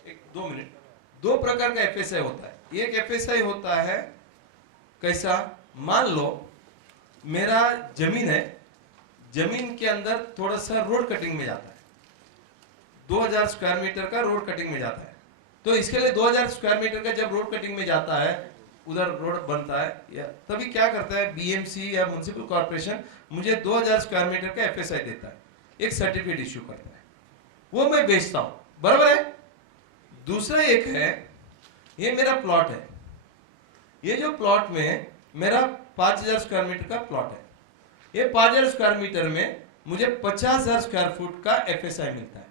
एक 2 मिनट। दो प्रकार का एफएसआई होता है। एक एफएसआई होता है कैसा, मान लो मेरा जमीन है, जमीन के अंदर थोड़ा सा रोड कटिंग में जाता है, 2000 स्क्वायर मीटर का रोड कटिंग में जाता है। तो इसके लिए 2000 स्क्वायर मीटर का जब रोड कटिंग में जाता है, उधर रोड बनता है, या तभी क्या करता है बीएमसी या म्युनिसिपल कॉर्पोरेशन मुझे 2000 स्क्वायर मीटर का एफएसआई देता है, एक सर्टिफिकेट इश्यू करता है, वो मैं बेचता हूं, बराबर है। दूसरा एक है, ये मेरा प्लॉट है, ये जो प्लॉट में मेरा 5000 स्क्वायर मीटर का प्लॉट है, ये 5000 स्क्वायर मीटर में मुझे 50,000 स्क्वायर फुट का एफएसआई मिलता है,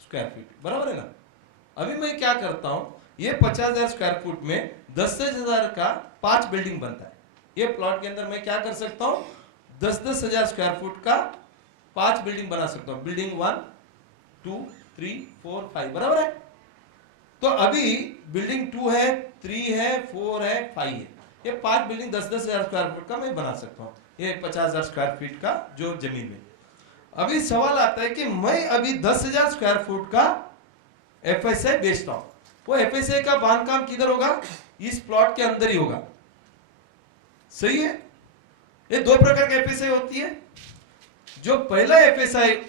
स्क्वायर फीट, बराबर है ना? अभी मैं क्या करता हूं, ये 50,000 स्क्वायर फुट में 10,000 का 5 बिल्डिंग बनता है। ये प्लॉट के अंदर मैं क्या कर सकता हूं, 10,000 स्क्वायर फुट का 5 बिल्डिंग बना सकता हूं, बिल्डिंग 1 2 3 4 5, बराबर है। तो अभी बिल्डिंग 2 है, 3 है, 4 है, 5 है, ये 5 बिल्डिंग 10,000 स्क्वायर फुट का मैं बना सकता हूं, ये 50,000 स्क्वायर फीट का जो जमीन में। अभी सवाल आता है कि मैं अभी 10,000 स्क्वायर फुट का एफएसआई बेचता हूं, वो एफएसआई का बांधकाम किधर होगा, इस प्लॉट के अंदर ही होगा, सही है। ये दो प्रकार की एफएसआई होती है। जो पहला एफएसआई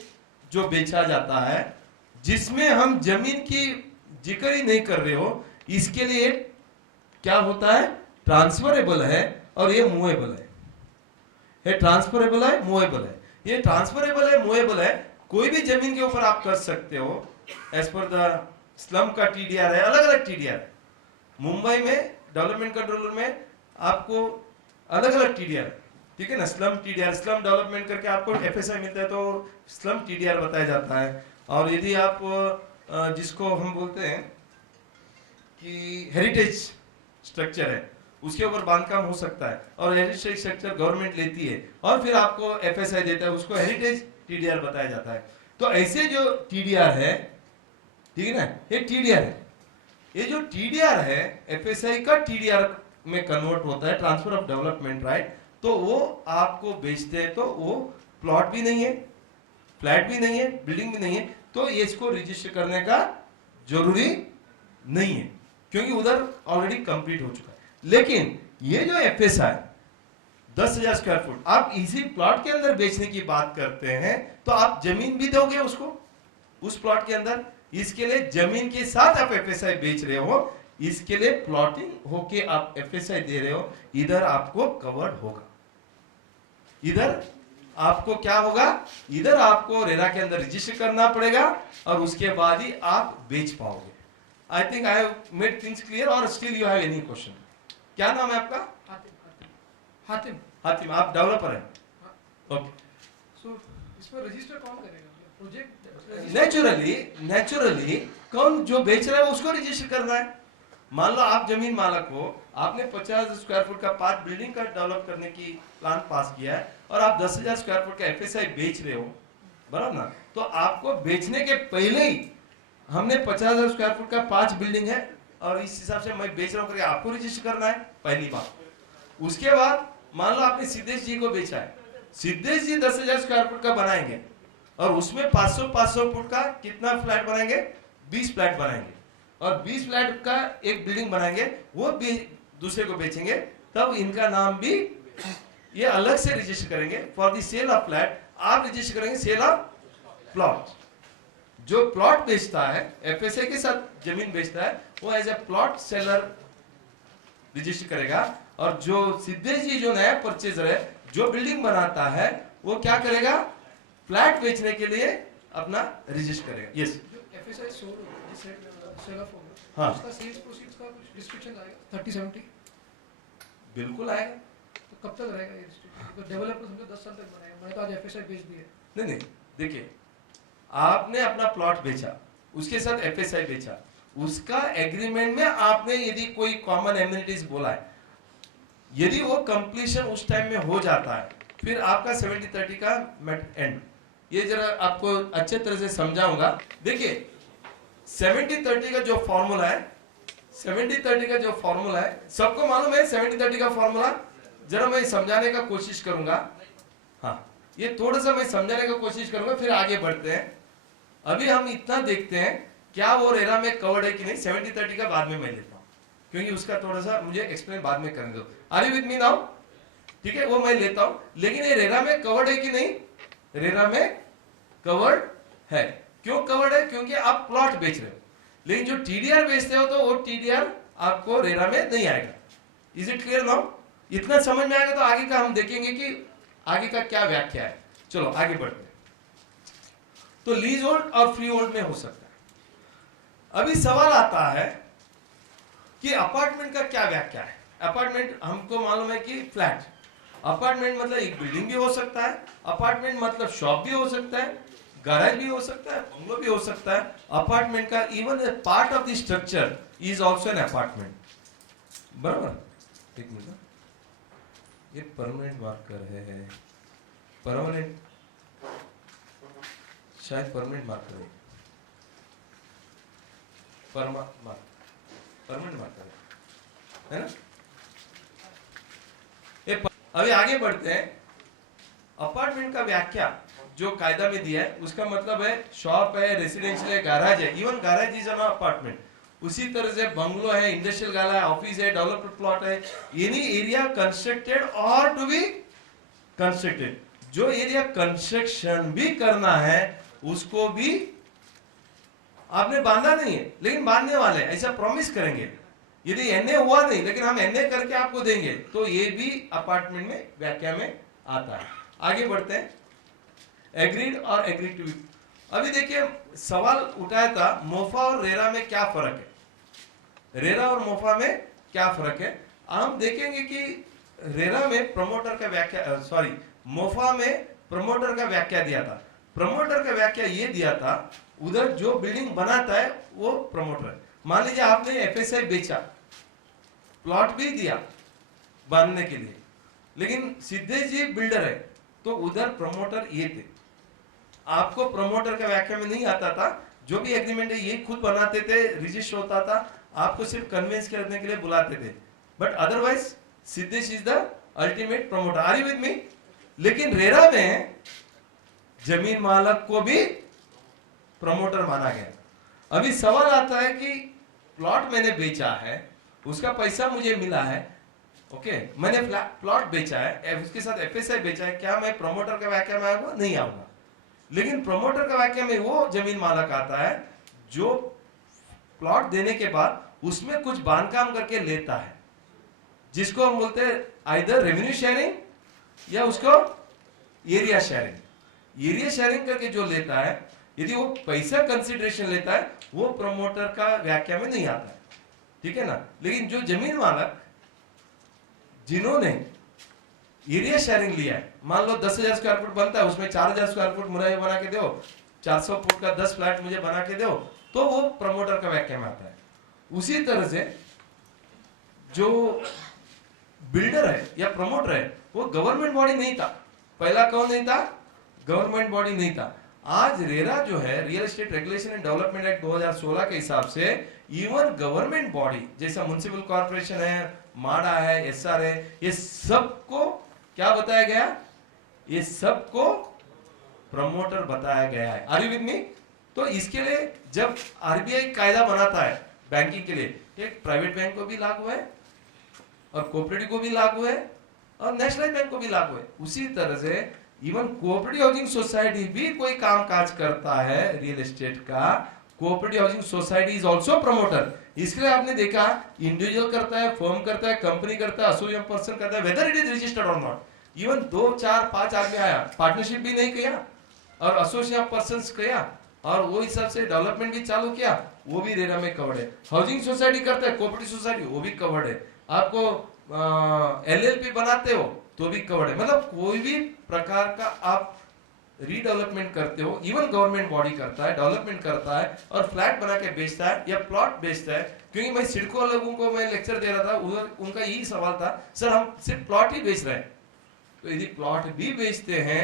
जो बेचा जाता है, जिसमें हम जमीन की जिक्र ही नहीं कर रहे हो, इसके लिए क्या होता है, ट्रांसफरेबल है और ये मूवेबल है। ये ट्रांसफरेबल है, मूवेबल है। ये ट्रांसफरेबल है, मूवेबल है, कोई भी जमीन के ऊपर आप कर सकते हो। एज पर द स्लम का टीडीआर है, अलग अलग टीडीआर है। मुंबई में डेवलपमेंट कंट्रोलर में आपको अलग अलग टीडीआर, ठीक है ना, स्लम टीडीआर, स्लम डेवलपमेंट करके आपको एफएसआई मिलता है तो स्लम टीडीआर बताया जाता है। और यदि आप जिसको हम बोलते हैं कि हेरिटेज स्ट्रक्चर है, उसके ऊपर बांधकाम हो सकता है, और हेरिटेज स्ट्रक्चर गवर्नमेंट लेती है और फिर आपको एफएसआई देता है, उसको हेरिटेज टीडीआर बताया जाता है। तो ऐसे जो टीडीआर है, ठीक है ना, ये टीडीआर है। ये जो टीडीआर है एफएसआई का टीडीआर में कन्वर्ट होता है, ट्रांसफर ऑफ डेवलपमेंट राइट। तो वो आपको बेचते हैं, तो वो प्लॉट भी नहीं है, फ्लैट भी नहीं है, बिल्डिंग भी नहीं है, तो ये इसको रजिस्टर करने का जरूरी नहीं है, क्योंकि उधर ऑलरेडी कंप्लीट हो चुका है। लेकिन ये जो एफएसआई 10,000 स्क्वायर फुट आप इसी प्लॉट के अंदर बेचने की बात करते हैं, तो आप जमीन भी दोगे उसको, उस प्लॉट के अंदर। इसके लिए जमीन के साथ आप एफएसआई बेच रहे हो, इसके लिए प्लॉटिंग होके आप एफएसआई दे रहे हो, इधर आपको कवर्ड होगा, इधर आपको क्या होगा, इधर आपको रेरा के अंदर रजिस्टर करना पड़ेगा और उसके बाद ही आप बेच पाओगे। I think I have made things clear, और still you have any question? क्या नाम है आपका? हातिम। हातिम, आप डेवलपर हैं? ओके। सो इसमें रजिस्टर कौन करेगा, प्रोजेक्ट? नेचुरली कौन जो बेच रहा है उसको रजिस्टर करना है। मान लो आप जमीन मालक हो, आपने 50 स्क्वायर फुट का 5 बिल्डिंग का डेवलप करने की प्लान पास किया है और आप 10,000 स्क्वायर फुट का एफएसआई बेच रहे हो, बराबर ना? तो आपको बेचने के पहले ही हमने 50,000 स्क्वायर फुट का 5 बिल्डिंग है और इस हिसाब से मैं बेच रहा हूं करके आपको रजिस्टर करना है, पहली बात। उसके बाद मान लो आपने सिद्धेश जी को बेचा है, सिद्धेश जी 10,000 स्क्वायर फुट का बनाएंगे और उसमें 500 फुट का कितना फ्लैट बनाएंगे, 20 फ्लैट बनाएंगे, और 20 फ्लैट का एक बिल्डिंग बनाएंगे, वो भी दूसरे को बेचेंगे, तब इनका नाम भी ये अलग से रजिस्टर करेंगे। For the sale of flat आप रजिस्टर करेंगे सेल ऑफ प्लॉट। जो प्लॉट बेचता है एफएसआई के साथ जमीन बेचता है, वो as a plot seller register करेगा, और जो सिद्धेश जी जो नया परचेजर है, जो बिल्डिंग बनाता है, वो क्या करेगा, फ्लैट बेचने के लिए अपना रजिस्टर करेगा। यस, एफएसआई सेल ऑफ होगा, हाँ, उसका सेल्स प्रोसीड्स का कुछ रिस्ट्रिक्शन आएगा 30-70? बिल्कुल आएगा। तो कब तक रहेगा ये रिस्ट्रिक्शन? तो डेवलपर समझो 10 साल तक बनाएगा, मैंने तो आज एफएसआई बेच दिया। नहीं, देखिए, आपने अपना प्लॉट बेचा, उसके साथ एफएसआई बेचा, उसका एग्रीमेंट में आपने यदि कोई कॉमन एम्यूनिटीज बोला है, यदि वो कंप्लीशन उस टाइम में हो जाता है, फिर आपका 70-30 का एंड। ये जरा आपको अच्छे तरह से समझाऊंगा। देखिए 70-30 का जो फॉर्मूला है, 70-30 का जो फॉर्मूला है, सबको मालूम है 70-30 का फॉर्मूला? जरा मैं समझाने का कोशिश करूंगा। हाँ, ये थोड़ा सा मैं समझाने का कोशिश करूंगा, फिर आगे बढ़ते हैं। अभी हम इतना देखते हैं क्या वो रेरा में कवर्ड है कि नहीं। 70-30 का बाद में मैं लेता हूं, क्योंकि उसका थोड़ा सा मुझे एक्सप्लेन बाद में करने दो। Are you with me now? ठीक है, वो मैं लेता हूं, लेकिन ये रेरा में कवर्ड है कि नहीं? रेरा में कवर्ड है। क्यों कवर्ड है? क्योंकि आप प्लॉट बेच रहे हो, लेकिन जो टीडीआर बेचते हो तो वो टीडीआर आपको रेरा में नहीं आएगा। Is it clear now? इतना समझ में आएगा तो आगे का हम देखेंगे कि आगे का क्या व्याख्या है। चलो आगे बढ़ते हैं। तो लीज होल्ड और फ्री होल्ड में हो सकता है। अभी सवाल आता है कि अपार्टमेंट का क्या व्याख्या है। अपार्टमेंट हमको मालूम है कि फ्लैट, अपार्टमेंट मतलब एक बिल्डिंग भी हो सकता है, अपार्टमेंट मतलब शॉप भी हो सकता है, गैराज भी हो सकता है, बंगलो भी हो सकता है। अपार्टमेंट का even a part of the structure is also an apartment. बराबर? एक मिनट, ये परमानेंट मार्कर है, परमानेंट, शायद परमानेंट मार्कर है, परमानेंट मार्कर है ना? अभी आगे बढ़ते हैं। अपार्टमेंट का व्याख्या जो कायदा में दिया है उसका मतलब है शॉप है, रेसिडेंशियल है, गैराज है। Even garage is an apartment. उसी तरह से बंगलो है, इंडस्ट्रियल गाला है, ऑफिस है, डेवलप्ड प्लॉट है, एनी एरिया कंस्ट्रक्टेड और टू बी कंस्ट्रक्टेड। जो एरिया कंस्ट्रक्शन भी करना है उसको भी आपने बांधा नहीं है, लेकिन बांधने वाले ऐसा प्रॉमिस करेंगे। यदि एनए हुआ नहीं लेकिन हम एनए करके आपको देंगे, तो ये भी अपार्टमेंट में व्याख्या में आता है। आगे बढ़ते हैं। एग्रीड और एग्रीड टू। अभी देखिए सवाल उठाया था मोफा और रेरा में क्या फर्क है। रेरा और मोफा में क्या फर्क है हम देखेंगे कि रेरा में प्रमोटर का व्याख्या, सॉरी मोफा में प्रमोटर का व्याख्या दिया था। प्रमोटर का व्याख्या ये दिया था, उधर जो बिल्डिंग बनाता है वो प्रमोटर है। मान लीजिए आपने एफएसआई बेचा, प्लॉट भी दिया बांधने के लिए, लेकिन सिद्धे जी बिल्डर है, तो उधर प्रमोटर ये थे। आपको प्रमोटर का व्याख्या में नहीं आता था। जो भी एग्रीमेंट है ये खुद बनाते थे, रजिस्टर होता था, आपको सिर्फ कन्विंस करने के लिए बुलाते थे। But otherwise Siddhesh is the ultimate promoter. Are you with me? लेकिन रेरा में जमीन मालक को भी प्रमोटर माना गया। अभी सवाल आता है कि प्लॉट मैंने बेचा है, उसका पैसा मुझे मिला है, ओके, मैंने प्लॉट बेचा है, उसके साथ एफएसआई बेचा है, क्या मैं प्रमोटर का व्याख्या में आऊंगा? नहीं आऊंगा। लेकिन प्रमोटर का वाक्य में वो जमीन मालक आता है जो प्लॉट देने के बाद उसमें कुछ बांधकाम करके लेता है, जिसको हम बोलते हैं आइदर रेवेन्यू शेयरिंग या उसको एरिया शेयरिंग। एरिया शेयरिंग करके जो लेता है, यदि वो पैसा कंसिडरेशन लेता है, वो प्रमोटर का व्याख्या में नहीं आता है, ठीक है ना। लेकिन जो जमीन मालक जिन्होंने एरिया शेयरिंग लिया है, मान लो 10,000 स्क्वायर फुट बनता है, उसमें 4,000 स्क्वायर फुट मुझे बना के दो, 400 फुट का 10 फ्लैट मुझे बना के दो, तो वो प्रमोटर का व्याख्या में आता है। उसी तरह से जो बिल्डर है या प्रमोटर है वो गवर्नमेंट बॉडी नहीं था। पहला कौन नहीं था? गवर्नमेंट बॉडी नहीं था। आज रेरा जो है, real estate regulation and development act 2016 के हिसाब से इवन गवर्नमेंट बॉडी जैसा म्युनिसिपल कॉर्पोरेशन है, माडा है, एसआर है, ये सबको क्या बताया गया? ये सबको प्रमोटर बताया गया है। Are you with me? तो इसके लिए जब आरबीआई कायदा बनाता है बैंकिंग के लिए, एक प्राइवेट बैंक को भी लागू है और कोऑपरेटिव को भी लागू है और नेशनल बैंक को भी लागू है। उसी तरह से इवन कोऑपरेटिव हाउसिंग सोसाइटी भी कोई काम काज करता है रियल एस्टेट का, cooperative housing society is also promoter. इसलिए आपने देखा इंडिविजुअल करता है, फर्म करता है, कंपनी करता है, एसोसिएशन पर्सन करता है, वेदर इट इज रजिस्टर्ड और नॉट। इवन 2, 4, 5 आदमी आया, पार्टनरशिप भी नहीं किया और एसोसिएशन पर्सन किया और वो हिसाब से डेवलपमेंट भी चालू किया, वो भी रेरा में कवर्ड है। हाउसिंग सोसाइटी करता है, कोऑपरेटिव सोसाइटी, वो भी कवर्ड है। आपको एलएलपी बनाते हो तो भी कवर्ड है। मतलब कोई भी प्रकार का आप रीडेवलपमेंट करते हो, इवन गवर्नमेंट बॉडी करता है, डेवलपमेंट करता है और फ्लैट बना के बेचता है या प्लॉट बेचता है, क्योंकि मैं सिडको लोगों को मैं लेक्चर दे रहा था, उधर उनका यही सवाल था, सर हम सिर्फ प्लॉट ही बेच रहे हैं। तो यदि प्लॉट भी बेचते हैं,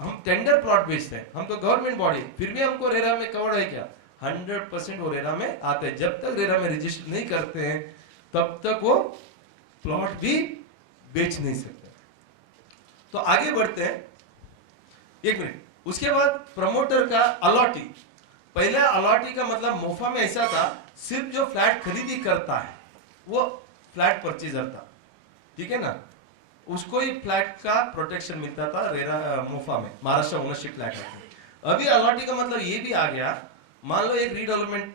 हम टेंडर प्लॉट बेचते हैं, हम तो गवर्नमेंट बॉडी, फिर भी हमको रेरा में कवर्ड है क्या? 100% वो रेरा में आते हैं। जब तक रेरा में रजिस्टर नहीं करते हैं तब तक वो प्लॉट भी बेच नहीं सकते। तो आगे बढ़ते हैं, एक मिनट। उसके बाद प्रमोटर का अलॉटी। पहले अलॉटी का मतलब मोफा में ऐसा था, सिर्फ जो फ्लैट खरीदी करता है वो फ्लैट परचेजर था, ठीक है ना, उसको ही फ्लैट का प्रोटेक्शन मिलता था रेरा मोफा में, महाराष्ट्र ओनरशिप फ्लैट में। अभी अलॉटी का मतलब ये भी आ गया, मान लो एक रीडेवलपमेंट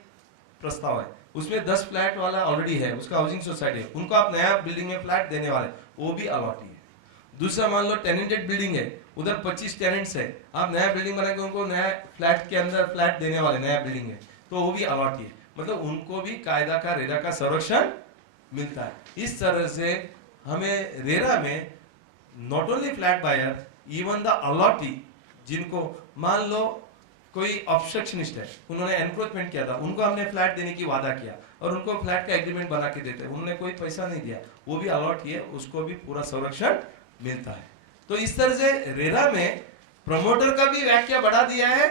प्रस्ताव है, उसमें 10 फ्लैट वाला ऑलरेडी है, उसका हाउसिंग सोसाइटी है, उनको आप नया बिल्डिंग में फ्लैट देने वाले, वो भी अलॉटी है। दूसरा मान लो टेनेंटेड बिल्डिंग है, उधर 25 टेनेंट्स है, आप नया बिल्डिंग बनाकर उनको नया फ्लैट के अंदर फ्लैट देने वाले, नया बिल्डिंग है, तो वो भी अलॉटी है। मतलब उनको भी कायदा का रेरा का संरक्षण मिलता है। इस तरह से हमें रेरा में not only flat buyer, even the allottee, जिनको मान लो कोई ऑब्स्ट्रक्शनिस्ट है, उन्होंने एनक्रोचमेंट किया था, उनको हमने फ्लैट देने की वादा किया और उनको फ्लैट का एग्रीमेंट बना के देते, उन्होंने कोई पैसा नहीं दिया, वो भी अलॉटी है, उसको भी पूरा संरक्षण मिलता है। तो इस तरह से रेरा में प्रमोटर का भी व्याख्या बढ़ा दिया है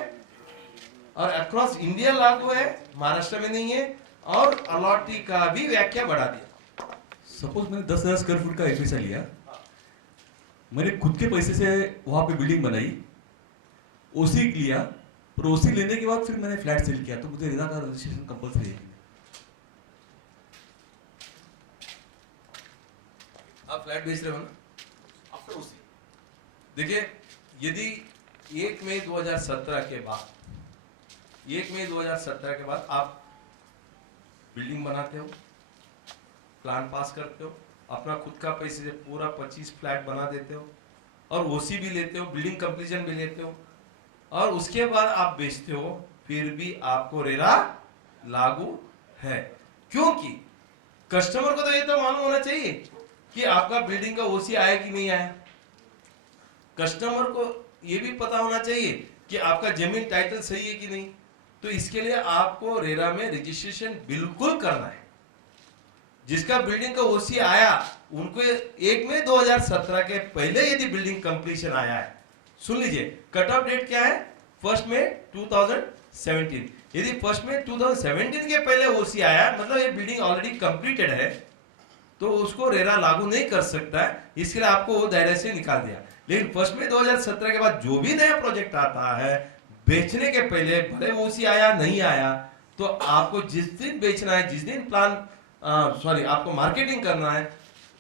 और अक्रॉस इंडिया लागू है, महाराष्ट्र में नहीं है, और अलॉटी का भी व्याख्या बढ़ा दिया। सपोज मैंने 10,000 स्क्वायर फुट का एफएसआई लिया, मैंने खुद के पैसे से वहां पे बिल्डिंग बनाई, ओसी लिया, पर ओसी लेने के बाद फिर मैंने फ्लैट सेल किया, तो मुझे रेरा का रजिस्ट्रेशन कंपलसरी है। आप फ्लैट बेच रहे हो ना, आफ्टर ओसी, देखिए यदि 1 मई 2017 के बाद, 1 मई 2017 के बाद आप बिल्डिंग बनाते हो, प्लान पास करते हो, अपना खुद का पैसे से पूरा 25 फ्लैट बना देते हो और ओसी भी लेते हो, बिल्डिंग कंप्लीशन भी लेते हो, और उसके बाद आप बेचते हो, फिर भी आपको रेरा लागू है। क्योंकि कस्टमर को तो ये तो मालूम होना चाहिए कि आपका बिल्डिंग का ओसी आया कि नहीं आया, कस्टमर को ये भी पता होना चाहिए कि आपका जमीन टाइटल सही है कि नहीं। तो इसके लिए आपको रेरा में रजिस्ट्रेशन बिल्कुल करना है। जिसका बिल्डिंग का ओसी आया, उनको 1 मई 2017 के पहले यदि बिल्डिंग कंप्लीशन आया है, सुन लीजिए, कट ऑफ डेट क्या है, 1 मई 2017। यदि 1 मई 2017 के पहले ओसी आया, मतलब ये बिल्डिंग ऑलरेडी कंप्लीटेड है, तो उसको रेरा लागू नहीं कर सकता है, इसके लिए आपको वो दायरे से निकाल दिया। लेकिन 1 मई 2017 के बाद जो भी नया प्रोजेक्ट आता है, बेचने के पहले भले ओसी आया नहीं आया, तो आपको जिस दिन बेचना है, जिस दिन आपको मार्केटिंग करना है,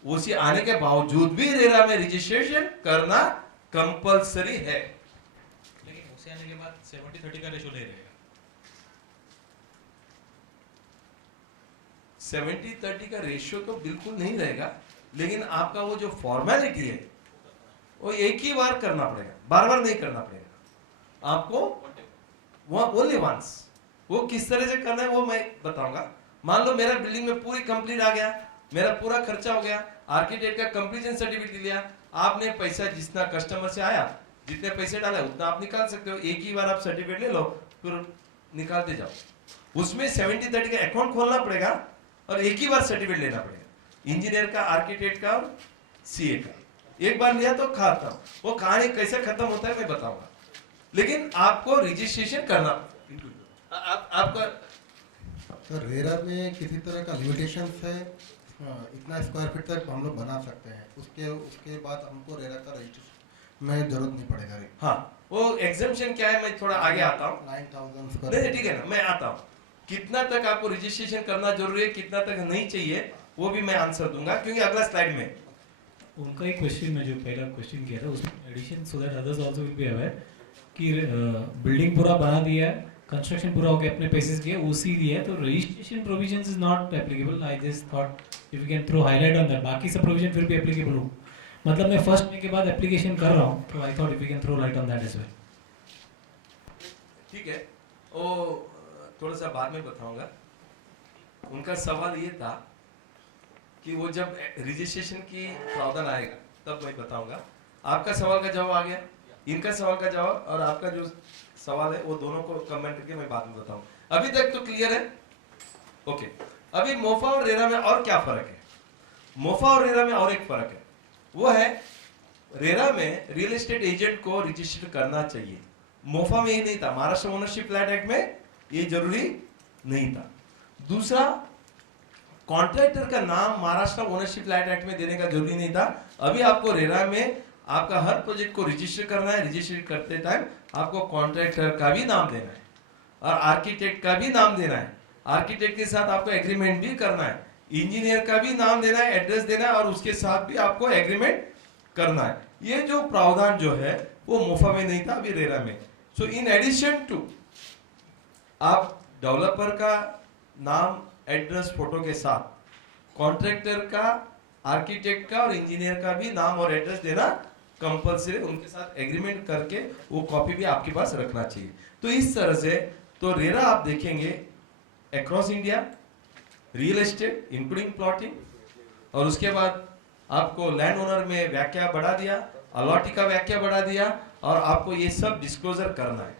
ओसी आने के बावजूद भी रेरा में रजिस्ट्रेशन करना कंपलसरी है। लेकिन ओसी आने के बाद 70-30 का रेशो नहीं रहेगा। 70-30 का रेशियो तो बिल्कुल नहीं रहेगा, लेकिन आपका वो जो फॉर्मेलिटी है वो एक ही बार करना पड़ेगा, बार बार नहीं करना पड़ेगा आपको, वो ओनली वंस। वो किस तरह से करना है वो मैं बताऊंगा। मान लो मेरा बिल्डिंग में पूरी कंप्लीट आ गया, मेरा पूरा खर्चा हो गया, आर्किटेक्ट का कंप्लीशन सर्टिफिकेट लिया, आपने पैसा जितना कस्टमर से आया, जितने पैसे डाले उतना आप निकाल सकते हो, एक ही बार आप सर्टिफिकेट ले लो, फिर निकालते जाओ। उसमें 70-30 का अकाउंट खोलना पड़ेगा और एक ही बार सर्टिफिकेट लेना पड़ेगा, इंजीनियर का, आर्किटेक्ट का और सीए का। एक बार लिया तो खाता, वो कहानी कैसे खत्म होता है मैं बताऊंगा, लेकिन आपको रजिस्ट्रेशन करना। आपका तो रेरा में किसी तरह का लिमिटेशन है, इतना स्क्वायर फीट तक हम लोग बना सकते हैं, उसके बाद हमको रेरा का रजिस्ट्रेशन में जरूरत नहीं पड़ेगा। हाँ, वो एग्जाम्पशन क्या है मैं थोड़ा आगे आता हूँ। 9,000 स्क्वायर, नहीं ठीक है ना, मैं आता हूँ। कितना तक आपको रजिस्ट्रेशन करना जरूरी है, कितना तक नहीं चाहिए, वो भी मैं आंसर दूंगा, क्योंकि अगला स्लाइड में उनका एक क्वेश्चन में जो पहला क्वेश्चन किया था उसमें addition so that others also will be aware कि बिल्डिंग पूरा बना दिया है, कंस्ट्रक्शन पूरा हो गया, अपने पैसेस किए, ओसी दिया है, तो registration provisions is not applicable. I just thought if you can throw highlight on that, बाकी सब प्रोविजन फिर भी एप्लीकेबल हो। मतलब मैं फर्स्ट मे के बाद एप्लीकेशन कर रहा हूँ, तो I thought if you can throw light on that as well. ठीक है, वो थोड़ा सा बाद में बताऊंगा। उनका सवाल ये था कि वो जब रजिस्ट्रेशन की प्रावधान आएगा तब मैं बताऊंगा। आपका सवाल का जवाब आ गया? इनका सवाल का जवाब और आपका जो सवाल है वो दोनों को कमेंट करके मैं बाद में बताऊं। अभी तक तो क्लियर है? ओके। अभी मोफा और रेरा में और क्या फर्क है? मोफा और रेरा में और एक फर्क है, वो है रेरा में रियल एस्टेट एजेंट को रजिस्टर करना चाहिए, मोफा में ये नहीं था। महाराष्ट्र ओनरशिप फ्लैट एक्ट में ये जरूरी नहीं था। दूसरा, कॉन्ट्रैक्टर का नाम महाराष्ट्र ओनरशिप फ्लैट एक्ट में देने का जरूरी नहीं था। अभी आपको रेरा में आपका हर प्रोजेक्ट को रजिस्टर करना है, रजिस्टर करते टाइम आपको कॉन्ट्रैक्टर का भी नाम देना है और आर्किटेक्ट का भी नाम देना है। आर्किटेक्ट के साथ आपको एग्रीमेंट भी करना है, इंजीनियर का भी नाम देना है, एड्रेस देना है और उसके साथ भी आपको एग्रीमेंट करना है। ये जो प्रावधान जो है वो मोफा में नहीं था, अभी रेरा में। सो इन एडिशन टू आप डेवलपर का नाम, एड्रेस, फोटो के साथ कॉन्ट्रैक्टर का, आर्किटेक्ट का और इंजीनियर का भी नाम और एड्रेस देना कंपलसरी, उनके साथ एग्रीमेंट करके वो कॉपी भी आपके पास रखना चाहिए। तो इस तरह से तो रेरा आप देखेंगे across India real estate including plotting, और उसके बाद आपको लैंड ओनर में व्याख्या बढ़ा दिया, अलॉटी का व्याख्या बढ़ा दिया और आपको ये सब डिस्क्लोजर करना है।